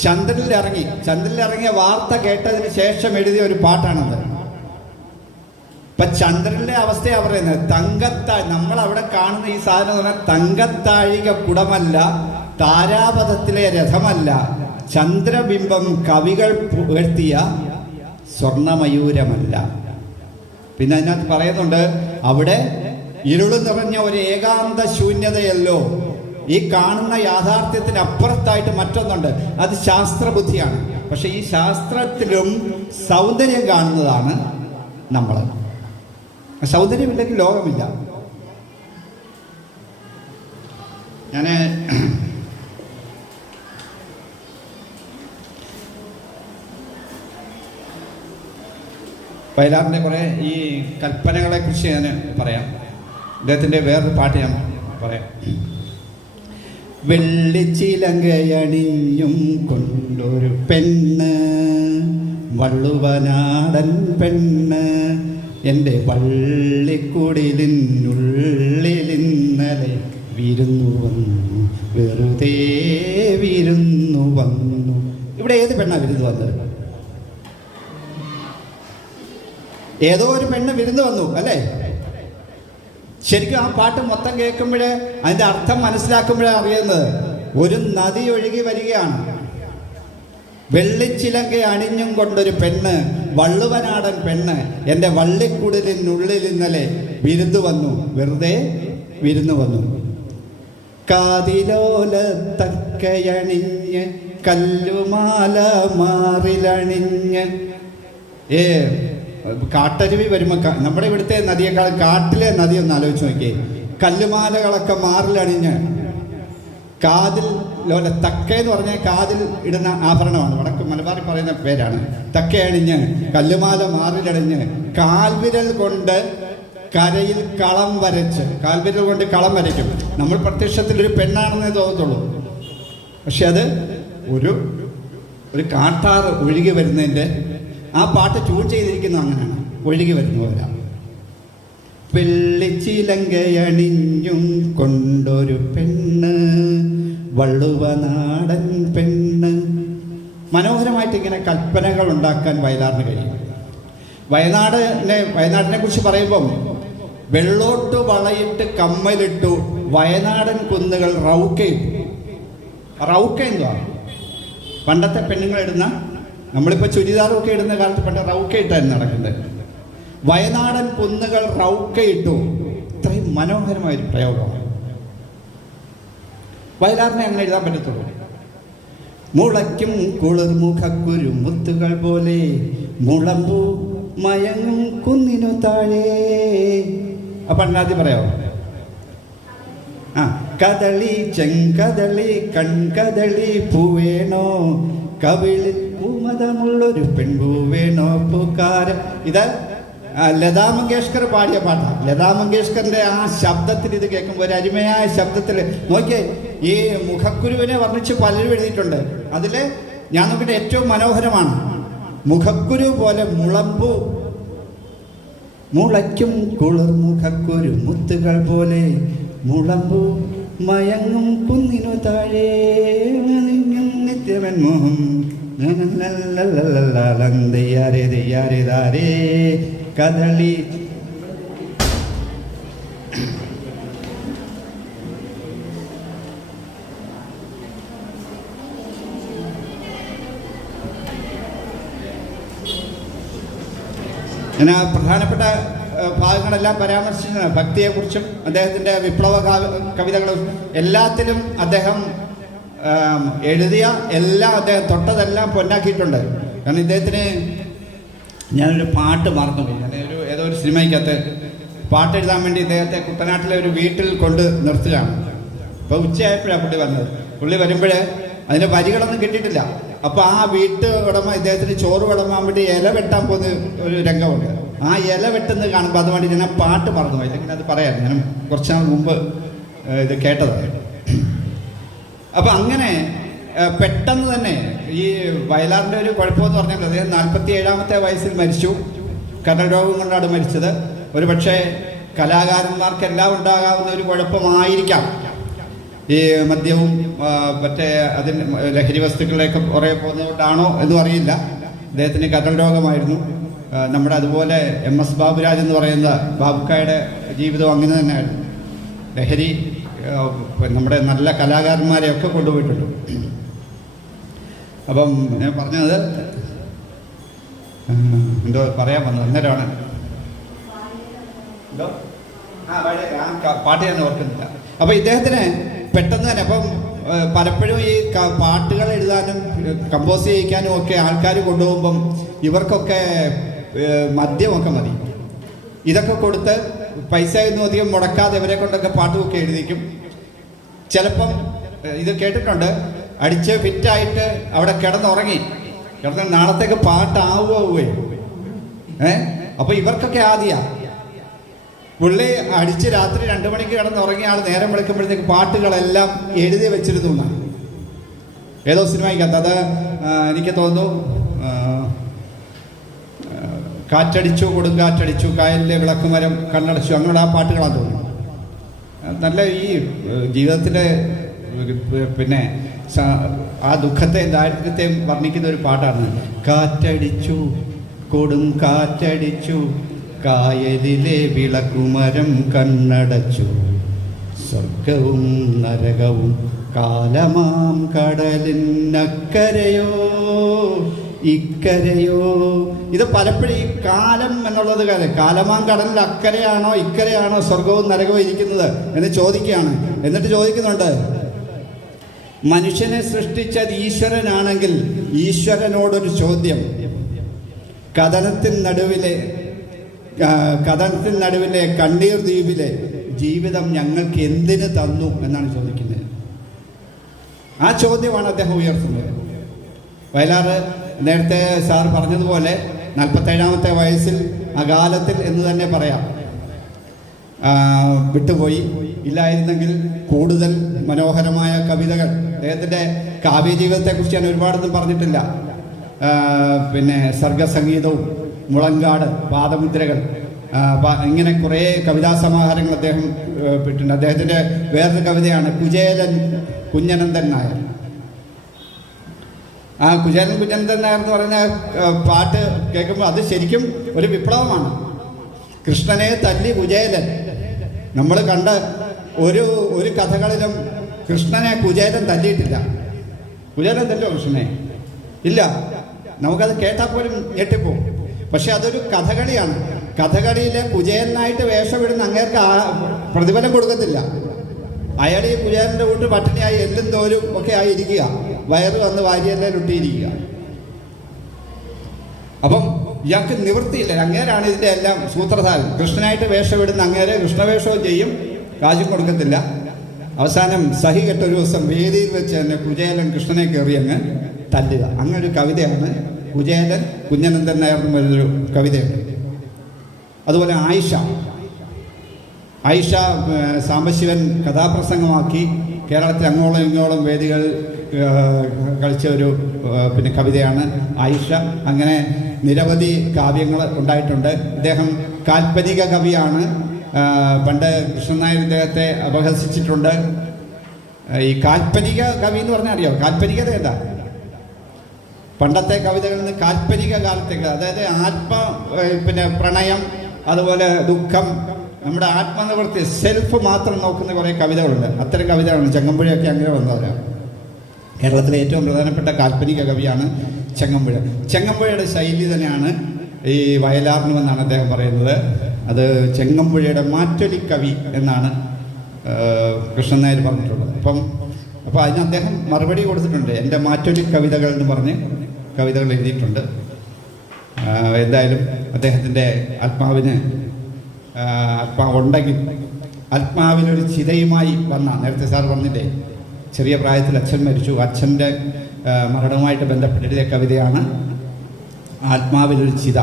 ചന്ദ്രനിലിറങ്ങിയ വാർത്ത കേട്ടതിന് ശേഷം എഴുതിയ ഒരു പാട്ടാണത്. ഇപ്പൊ ചന്ദ്രന്റെ അവസ്ഥയാണ് പറയുന്നത്. നമ്മൾ അവിടെ കാണുന്ന ഈ സാധനം എന്ന് പറഞ്ഞാൽ തങ്കത്താഴിക കുടമല്ല, താരാപഥത്തിലെ രഥമല്ല, ചന്ദ്രബിംബം കവികൾ പുകഴ്ത്തിയ സ്വർണമയൂരമല്ല. പിന്നെ അതിനകത്ത് പറയുന്നുണ്ട്, അവിടെ ഇരുള് നിറഞ്ഞ ഒരു ഏകാന്ത ശൂന്യതയല്ലോ, ഈ കാണുന്ന യാഥാർത്ഥ്യത്തിന് അപ്പുറത്തായിട്ട് മറ്റൊന്നുണ്ട്. അത് ശാസ്ത്രബുദ്ധിയാണ്. പക്ഷെ ഈ ശാസ്ത്രത്തിലും സൗന്ദര്യം കാണുന്നതാണ് നമ്മൾ. സൗന്ദര്യമില്ലെങ്കിൽ ലോകമില്ല. ഞാൻ വയലാറിൻ്റെ കുറേ ഈ കൽപ്പനകളെ കുറിച്ച് ഞാൻ പറയാം. അദ്ദേഹത്തിൻ്റെ വേറൊരു പാട്ട് ഞാൻ പറയാം. വെള്ളിച്ചിലങ്കയണിഞ്ഞും കൊണ്ടൊരു പെണ്ണ്, വള്ളുവനാടൻ പെണ്ണ്, എൻ്റെ വള്ളിക്കുടിലിനുള്ളിലിന്നലെ വിരുന്നു വന്നു, വെറുതെ വിരുന്നു വന്നു. ഇവിടെ ഏത് പെണ്ണാ വിരുന്ന് വന്നത്? ഏതോ ഒരു പെണ്ണ് വിരുന്ന് വന്നു, അല്ലേ? ശരിക്കും ആ പാട്ട് മൊത്തം കേൾക്കുമ്പോഴേ അതിൻ്റെ അർത്ഥം മനസ്സിലാക്കുമ്പോഴേ അറിയുന്നത് ഒരു നദി ഒഴുകി വരികയാണ്. വെള്ളിച്ചിലങ്ക അണിഞ്ഞും കൊണ്ടൊരു പെണ്ണ്, വള്ളുവനാടൻ പെണ്ണ്, എൻ്റെ വള്ളിക്കുടലിനുള്ളിൽ ഇന്നലെ വിരുന്നു വന്നു, വെറുതെ വിരുന്നു വന്നു. കാതിലോല തക്കയണിഞ്ഞ് കല്ലുമാല മാറിലണിഞ്ഞ്. കാട്ടരുവി വരുമ്പോൾ നമ്മുടെ ഇവിടുത്തെ നദിയേക്കാൾ കാട്ടിലെ നദി ഒന്ന് ആലോചിച്ച് നോക്കിയേ. കല്ലുമാലകളൊക്കെ മാറിലണിഞ്ഞ്, കാതിൽ ലോല, തക്ക എന്ന് പറഞ്ഞാൽ കാതിൽ ഇടുന്ന ആഭരണമാണ്, വടക്ക് മലബാറിൽ പറയുന്ന പേരാണ്. തക്ക അണിഞ്ഞ് കല്ലുമാല മാറിലണിഞ്ഞ് കാൽവിരൽ കൊണ്ട് കരയിൽ കളം വരച്ച്, കാൽവിരൽ കൊണ്ട് കളം വരയ്ക്കും. നമ്മൾ പ്രത്യക്ഷത്തിൽ ഒരു പെണ്ണാണെന്നേ തോന്നത്തുള്ളൂ, പക്ഷെ അത് ഒരു കാട്ടാറ് ഒഴുകി വരുന്നതിൻ്റെ ആ പാട്ട് ട്യൂൺ ചെയ്തിരിക്കുന്നത് അങ്ങനെയാണ്, ഒഴുകി വരുന്നവരാ. വെള്ളിച്ചിലങ്കയണിഞ്ഞും കൊണ്ടൊരു പെണ്ണ്, വള്ളുവനാടൻ പെണ്ണ്. മനോഹരമായിട്ട് ഇങ്ങനെ കൽപ്പനകൾ ഉണ്ടാക്കാൻ വയലാറിന് കഴിയും. വയനാടിനെ കുറിച്ച് പറയുമ്പം വെള്ളോട്ട് വളയിട്ട് കമ്മലിട്ടു വയനാടൻ കുന്നുകൾ റൗക്കയിട്ടു. റൗക്ക എന്തുവാ? പണ്ടത്തെ പെണ്ണുങ്ങൾ ഇടുന്ന, നമ്മളിപ്പോൾ ചുരിദാറൊക്കെ ഇടുന്ന കാലത്ത് പണ്ട് റൗക്കയിട്ടായിരുന്നു നടക്കുന്നത്. വയനാടൻ കുന്നുകൾ റൗക്കയിട്ടു. ഇത്രയും മനോഹരമായൊരു പ്രയോഗമാണ്. വയലാറിനെ അങ്ങനെ എഴുതാൻ പറ്റത്തുള്ളൂ. മുളയ്ക്കും കുളിർമുഖക്കുരു മുത്തുകൾ പോലെ മുളമ്പൂ മയങ്ങും കുന്നിനു താഴെ. അപ്പം ആദ്യം പറയാമോ? കദളി ചെങ്കദളി കൺകദളി പൂവേണോ, കവിളിൽ പൂമതമുള്ളൊരു പെൺപൂ വേണോ പൂക്കാരൻ. ഇത് ലതാ മങ്കേഷ്കർ പാടിയ പാട്ടാണ്. ലതാ മങ്കേഷ്കറിന്റെ ആ ശബ്ദത്തിൽ ഇത് കേൾക്കുമ്പോൾ ഒരു അരുമയായ ശബ്ദത്തിൽ നോക്കിയേ. ഈ മുഖക്കുരുവിനെ വർണ്ണിച്ച് പലരും എഴുതിയിട്ടുണ്ട്. അതിൽ ഞാൻ നോക്കിയിട്ട് ഏറ്റവും മനോഹരമാണ്. മുഖക്കുരു പോലെ മുളമ്പു മുളയ്ക്കും കുളിർ മുഖക്കുരു മുത്തുകൾ പോലെ മുളമ്പു മയങ്ങും കുന്നിനു താഴെ നിത്യവൻ മോഹം കദളി. ഞാൻ പ്രധാനപ്പെട്ട ഭാഗങ്ങളെല്ലാം പരാമർശിച്ചതാണ്. ഭക്തിയെക്കുറിച്ചും അദ്ദേഹത്തിൻ്റെ വിപ്ലവ കവിതകളും എല്ലാത്തിലും അദ്ദേഹം എഴുതിയ എല്ലാം അദ്ദേഹം തൊട്ടതെല്ലാം പൊന്നാക്കിയിട്ടുണ്ട്. കാരണം ഇദ്ദേഹത്തിന് ഞാനൊരു പാട്ട് മറന്നുപോയി. ഞാൻ ഏതോ ഒരു സിനിമയ്ക്കകത്ത് പാട്ട് എഴുതാൻ വേണ്ടി ഇദ്ദേഹത്തെ കുട്ടനാട്ടിലെ ഒരു വീട്ടിൽ കൊണ്ട് നിർത്തുകയാണ്. അപ്പോൾ ഉച്ചയായപ്പോഴാണ് പുള്ളി വന്നത്. പുള്ളി വരുമ്പോൾ അതിൻ്റെ വരികളൊന്നും കിട്ടിയിട്ടില്ല. അപ്പോൾ ആ വീട്ട് ഉടമ ഇദ്ദേഹത്തിന് ചോറ് വിളമ്പാൻ വേണ്ടി ഇല വെട്ടാൻ പോകുന്ന ഒരു രംഗമുണ്ട്. ആ ഇല വെട്ടുന്നത് കാണുമ്പോൾ അതുകൊണ്ട് ഞാൻ പാട്ട് മറന്നുപോയി. അല്ലെങ്കിൽ അത് പറയാം. ഞാൻ കുറച്ച് നാൾ മുമ്പ് ഇത് കേട്ടതാണ്. അപ്പം അങ്ങനെ പെട്ടെന്ന് തന്നെ ഈ വയലാറിൻ്റെ ഒരു കുഴപ്പമെന്ന് പറഞ്ഞാൽ അദ്ദേഹം 47-ാമത്തെ വയസ്സിൽ മരിച്ചു. കരൾ രോഗം കൊണ്ടാണ് മരിച്ചത്. ഒരു പക്ഷേ കലാകാരന്മാർക്കെല്ലാം ഉണ്ടാകാവുന്ന ഒരു കുഴപ്പമായിരിക്കാം ഈ മദ്യവും മറ്റേ അതിന് ലഹരി വസ്തുക്കളിലേക്ക് കുറേ പോകുന്നതുകൊണ്ടാണോ എന്നും അറിയില്ല. അദ്ദേഹത്തിന് കരൾ രോഗമായിരുന്നു. നമ്മുടെ അതുപോലെ MS ബാബുരാജ് എന്ന് പറയുന്ന ബാബുക്കായുടെ ജീവിതം അങ്ങനെ തന്നെയായിരുന്നു. ലഹരി നമ്മുടെ നല്ല കലാകാരന്മാരെയൊക്കെ കൊണ്ടുപോയിട്ടുണ്ട്. അപ്പം ഞാൻ പറഞ്ഞത് എന്തോ പറയാൻ വന്നത് അന്നേരമാണ്. എന്തോ പാട്ട് ഞാൻ ഓർക്കുന്നില്ല. അപ്പം ഇദ്ദേഹത്തിന് പെട്ടെന്ന് തന്നെ അപ്പം പലപ്പോഴും ഈ പാട്ടുകൾ എഴുതാനും കമ്പോസ് ചെയ്യിക്കാനും ഒക്കെ ആൾക്കാർ കൊണ്ടുപോകുമ്പം ഇവർക്കൊക്കെ മദ്യമൊക്കെ മതി. ഇതൊക്കെ കൊടുത്ത് പൈസ ഒന്നും അധികം മുടക്കാതെ ഇവരെ കൊണ്ടൊക്കെ പാട്ടുമൊക്കെ എഴുതിക്കും. ചിലപ്പം ഇത് കേട്ടിട്ടുണ്ട്, അടിച്ച് ഫിറ്റായിട്ട് അവിടെ കിടന്നുറങ്ങി നാളത്തേക്ക് പാട്ടാവുകയെ. അപ്പോൾ ഇവർക്കൊക്കെ ആദ്യ പുള്ളി അടിച്ച് രാത്രി 2 മണിക്ക് കിടന്നുറങ്ങിയ ആൾ നേരം വിളിക്കുമ്പോഴത്തേക്ക് പാട്ടുകളെല്ലാം എഴുതി വെച്ചിരുന്നു എന്നാണ് ഏതോ സിനിമയ്ക്കകത്ത്. അത് എനിക്ക് തോന്നുന്നു കാറ്റടിച്ചു കൊടുങ്കാറ്റടിച്ചു കായലിലെ വിളക്കുമരം കണ്ണടച്ചു, അങ്ങനെ ആ പാട്ടുകളാണ് തോന്നുന്നു. നല്ല ഈ ജീവിതത്തിലെ പിന്നെ ആ ദുഃഖത്തെയും ദാരിദ്ര്യത്തെയും വർണ്ണിക്കുന്ന ഒരു പാട്ടാണ്. കാറ്റടിച്ചു കൊടുങ്കാറ്റടിച്ചു കായലിലെ വിളക്കുമരം കണ്ണടച്ചു സ്വർഗവും നരകവും കാലമാം കടലിനക്കരയോ ഇക്കരയോ. ഇത് പലപ്പോഴും ഈ കാലം എന്നുള്ളത് കാലമാം കടലിൽ അക്കരയാണോ ഇക്കരയാണോ സ്വർഗവും നരകവും ഇരിക്കുന്നത് എന്ന് ചോദിക്കുകയാണ്. എന്നിട്ട് ചോദിക്കുന്നുണ്ട്, മനുഷ്യനെ സൃഷ്ടിച്ചത് ഈശ്വരനാണെങ്കിൽ ഈശ്വരനോടൊരു ചോദ്യം. കഥനത്തിൻ നടുവിലെ കണ്ണീർ ദ്വീപിലെ ജീവിതം ഞങ്ങൾക്ക് എന്തിനു തന്നു എന്നാണ് ചോദിക്കുന്നത്. ആ ചോദ്യമാണ് അദ്ദേഹം ഉയർത്തുന്നത്. വയലാറ് നേരത്തെ സാർ പറഞ്ഞതുപോലെ 47-ാമത്തെ വയസ്സിൽ അകാലത്തിൽ എന്ന് തന്നെ പറയാം വിട്ടുപോയി. ഇല്ലായിരുന്നെങ്കിൽ കൂടുതൽ മനോഹരമായ കവിതകൾ. അദ്ദേഹത്തിൻ്റെ കാവ്യജീവിതത്തെക്കുറിച്ച് ഞാൻ ഒരുപാടൊന്നും പറഞ്ഞിട്ടില്ല. പിന്നെ സർഗസംഗീതവും മുളങ്കാട് പാദമുദ്രകൾ ഇങ്ങനെ കുറേ കവിതാ സമാഹാരങ്ങൾ അദ്ദേഹം വിട്ടിട്ടുണ്ട്. അദ്ദേഹത്തിൻ്റെ വേറൊരു കവിതയാണ് കുചേലൻ കുഞ്ഞനന്ദൻ നായർ. ആ കുചേലൻ കുഞ്ഞനന്ദൻ നായർ എന്ന് പറഞ്ഞ പാട്ട് കേൾക്കുമ്പോൾ അത് ശരിക്കും ഒരു വിപ്ലവമാണ്. കൃഷ്ണനെ തല്ലി കുചേലൻ. നമ്മൾ കണ്ട ഒരു കഥകളിലും കൃഷ്ണനെ കുചേലൻ തല്ലിയിട്ടില്ല. കുചേലൻ തല്ലോ കൃഷ്ണനെ? ഇല്ല. നമുക്കത് കേട്ടാൽ പോലും ഞെട്ടിപ്പോവും. പക്ഷെ അതൊരു കഥകളിയാണ്. കഥകളിയിലെ കുചേലനായിട്ട് വേഷമിടുന്ന അങ്ങേർക്ക് പ്രതിഫലം കൊടുക്കത്തില്ല. അയാൾ ഈ കുചേലൻ്റെ കൂട്ട് പട്ടിണിയായി എല്ലും തോലും ഒക്കെ ആയിരിക്കുക, വയറ് വന്ന് വാരിയെല്ലാം ഒട്ടിയിരിക്കുക. അപ്പം ഇയാൾക്ക് നിവൃത്തിയില്ല. അങ്ങേരാണ് ഇതിൻ്റെ എല്ലാം സൂത്രധാരൻ. കൃഷ്ണനായിട്ട് വേഷമിടുന്ന അങ്ങേരെ കൃഷ്ണവേഷവും ചെയ്യും, കാശും കൊടുക്കത്തില്ല. അവസാനം സഹി കെട്ടൊരു ദിവസം വേദിയിൽ വെച്ച് തന്നെ കുചേലൻ കൃഷ്ണനെ കയറി അങ്ങ് തല്ലുക. അങ്ങനൊരു കവിതയാണ് കുചേലൻ കുഞ്ഞനന്ദൻ നായർ എന്നൊരു കവിതയുണ്ട്. അതുപോലെ ആയിഷ സാംബശിവൻ കഥാപ്രസംഗമാക്കി കേരളത്തിൽ അങ്ങോളം ഇങ്ങോളം വേദികൾ കളിച്ച ഒരു കവിതയാണ് ആയിഷ. അങ്ങനെ നിരവധി കാവ്യങ്ങൾ ഉണ്ടായിട്ടുണ്ട്. ഇദ്ദേഹം കാൽപ്പനിക കവിയാണ്. പണ്ട് കൃഷ്ണൻ നായർ ഇദ്ദേഹത്തെ അപഹസിച്ചിട്ടുണ്ട്. ഈ കാൽപ്പനിക കവി എന്ന് പറഞ്ഞാൽ അറിയോ കാൽപ്പനികത എന്താ? പണ്ടത്തെ കവിതകളിൽ നിന്ന് കാൽപ്പനിക കാലത്തേക്ക്, അതായത് പ്രണയം, അതുപോലെ ദുഃഖം, നമ്മുടെ ആത്മനിവൃത്തി, സെൽഫ് മാത്രം നോക്കുന്ന കുറേ കവിതകളുണ്ട്. അത്തരം കവിതകളാണ്. ചങ്ങമ്പുഴയൊക്കെ അങ്ങനെ വന്നവരാണ്. കേരളത്തിലെ ഏറ്റവും പ്രധാനപ്പെട്ട കാൽപ്പനിക കവിയാണ് ചങ്ങമ്പുഴ. ചങ്ങമ്പുഴയുടെ ശൈലി തന്നെയാണ് ഈ വയലാറിനുമെന്നാണ് അദ്ദേഹം പറയുന്നത്. അത് ചെങ്ങമ്പുഴയുടെ മാറ്റൊലി കവി എന്നാണ് കൃഷ്ണൻ നായർ പറഞ്ഞിട്ടുള്ളത്. അപ്പോൾ അതിന് അദ്ദേഹം മറുപടി കൊടുത്തിട്ടുണ്ട്. എൻ്റെ മാറ്റൊലി കവിതകൾ എന്ന് പറഞ്ഞ് കവിതകൾ എഴുതിയിട്ടുണ്ട്. എന്തായാലും അദ്ദേഹത്തിൻ്റെ ആത്മാവുണ്ടെങ്കിൽ ആത്മാവിനൊരു ചിതയുമായി നേരത്തെ സാർ പറഞ്ഞില്ലേ, ചെറിയ പ്രായത്തിൽ അച്ഛൻ മരിച്ചു. അച്ഛൻ്റെ മരണവുമായിട്ട് ബന്ധപ്പെട്ടിട്ടുള്ള കവിതയാണ് ആത്മാവിലൊരു ചിത.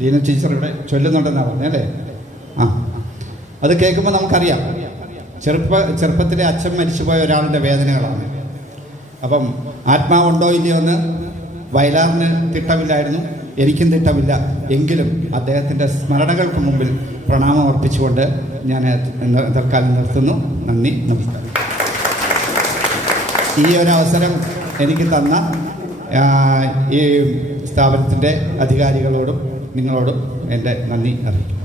ദീന ടീച്ചർ ഇവിടെ ചൊല്ലുന്നുണ്ടെന്നാണ് പറഞ്ഞല്ലേ? അത് കേൾക്കുമ്പോൾ നമുക്കറിയാം ചെറുപ്പത്തിലെ അച്ഛൻ മരിച്ചുപോയ ഒരാളുടെ വേദനകളാണ്. അപ്പം ആത്മാവുണ്ടോ ഇല്ലയോ എന്ന് വയലാറിന് തിട്ടമില്ലായിരുന്നു, എനിക്കും തിട്ടമില്ല. എങ്കിലും അദ്ദേഹത്തിൻ്റെ സ്മരണകൾക്ക് മുമ്പിൽ പ്രണാമം അർപ്പിച്ചുകൊണ്ട് ഞാൻ തൽക്കാലം നിർത്തുന്നു. നന്ദി, നമസ്കാരം. ഈ ഒരു അവസരം എനിക്ക് തന്ന ഈ സ്ഥാപനത്തിൻ്റെ അധികാരികളോടും നിങ്ങളോടും എൻ്റെ നന്ദി അറിയിക്കും.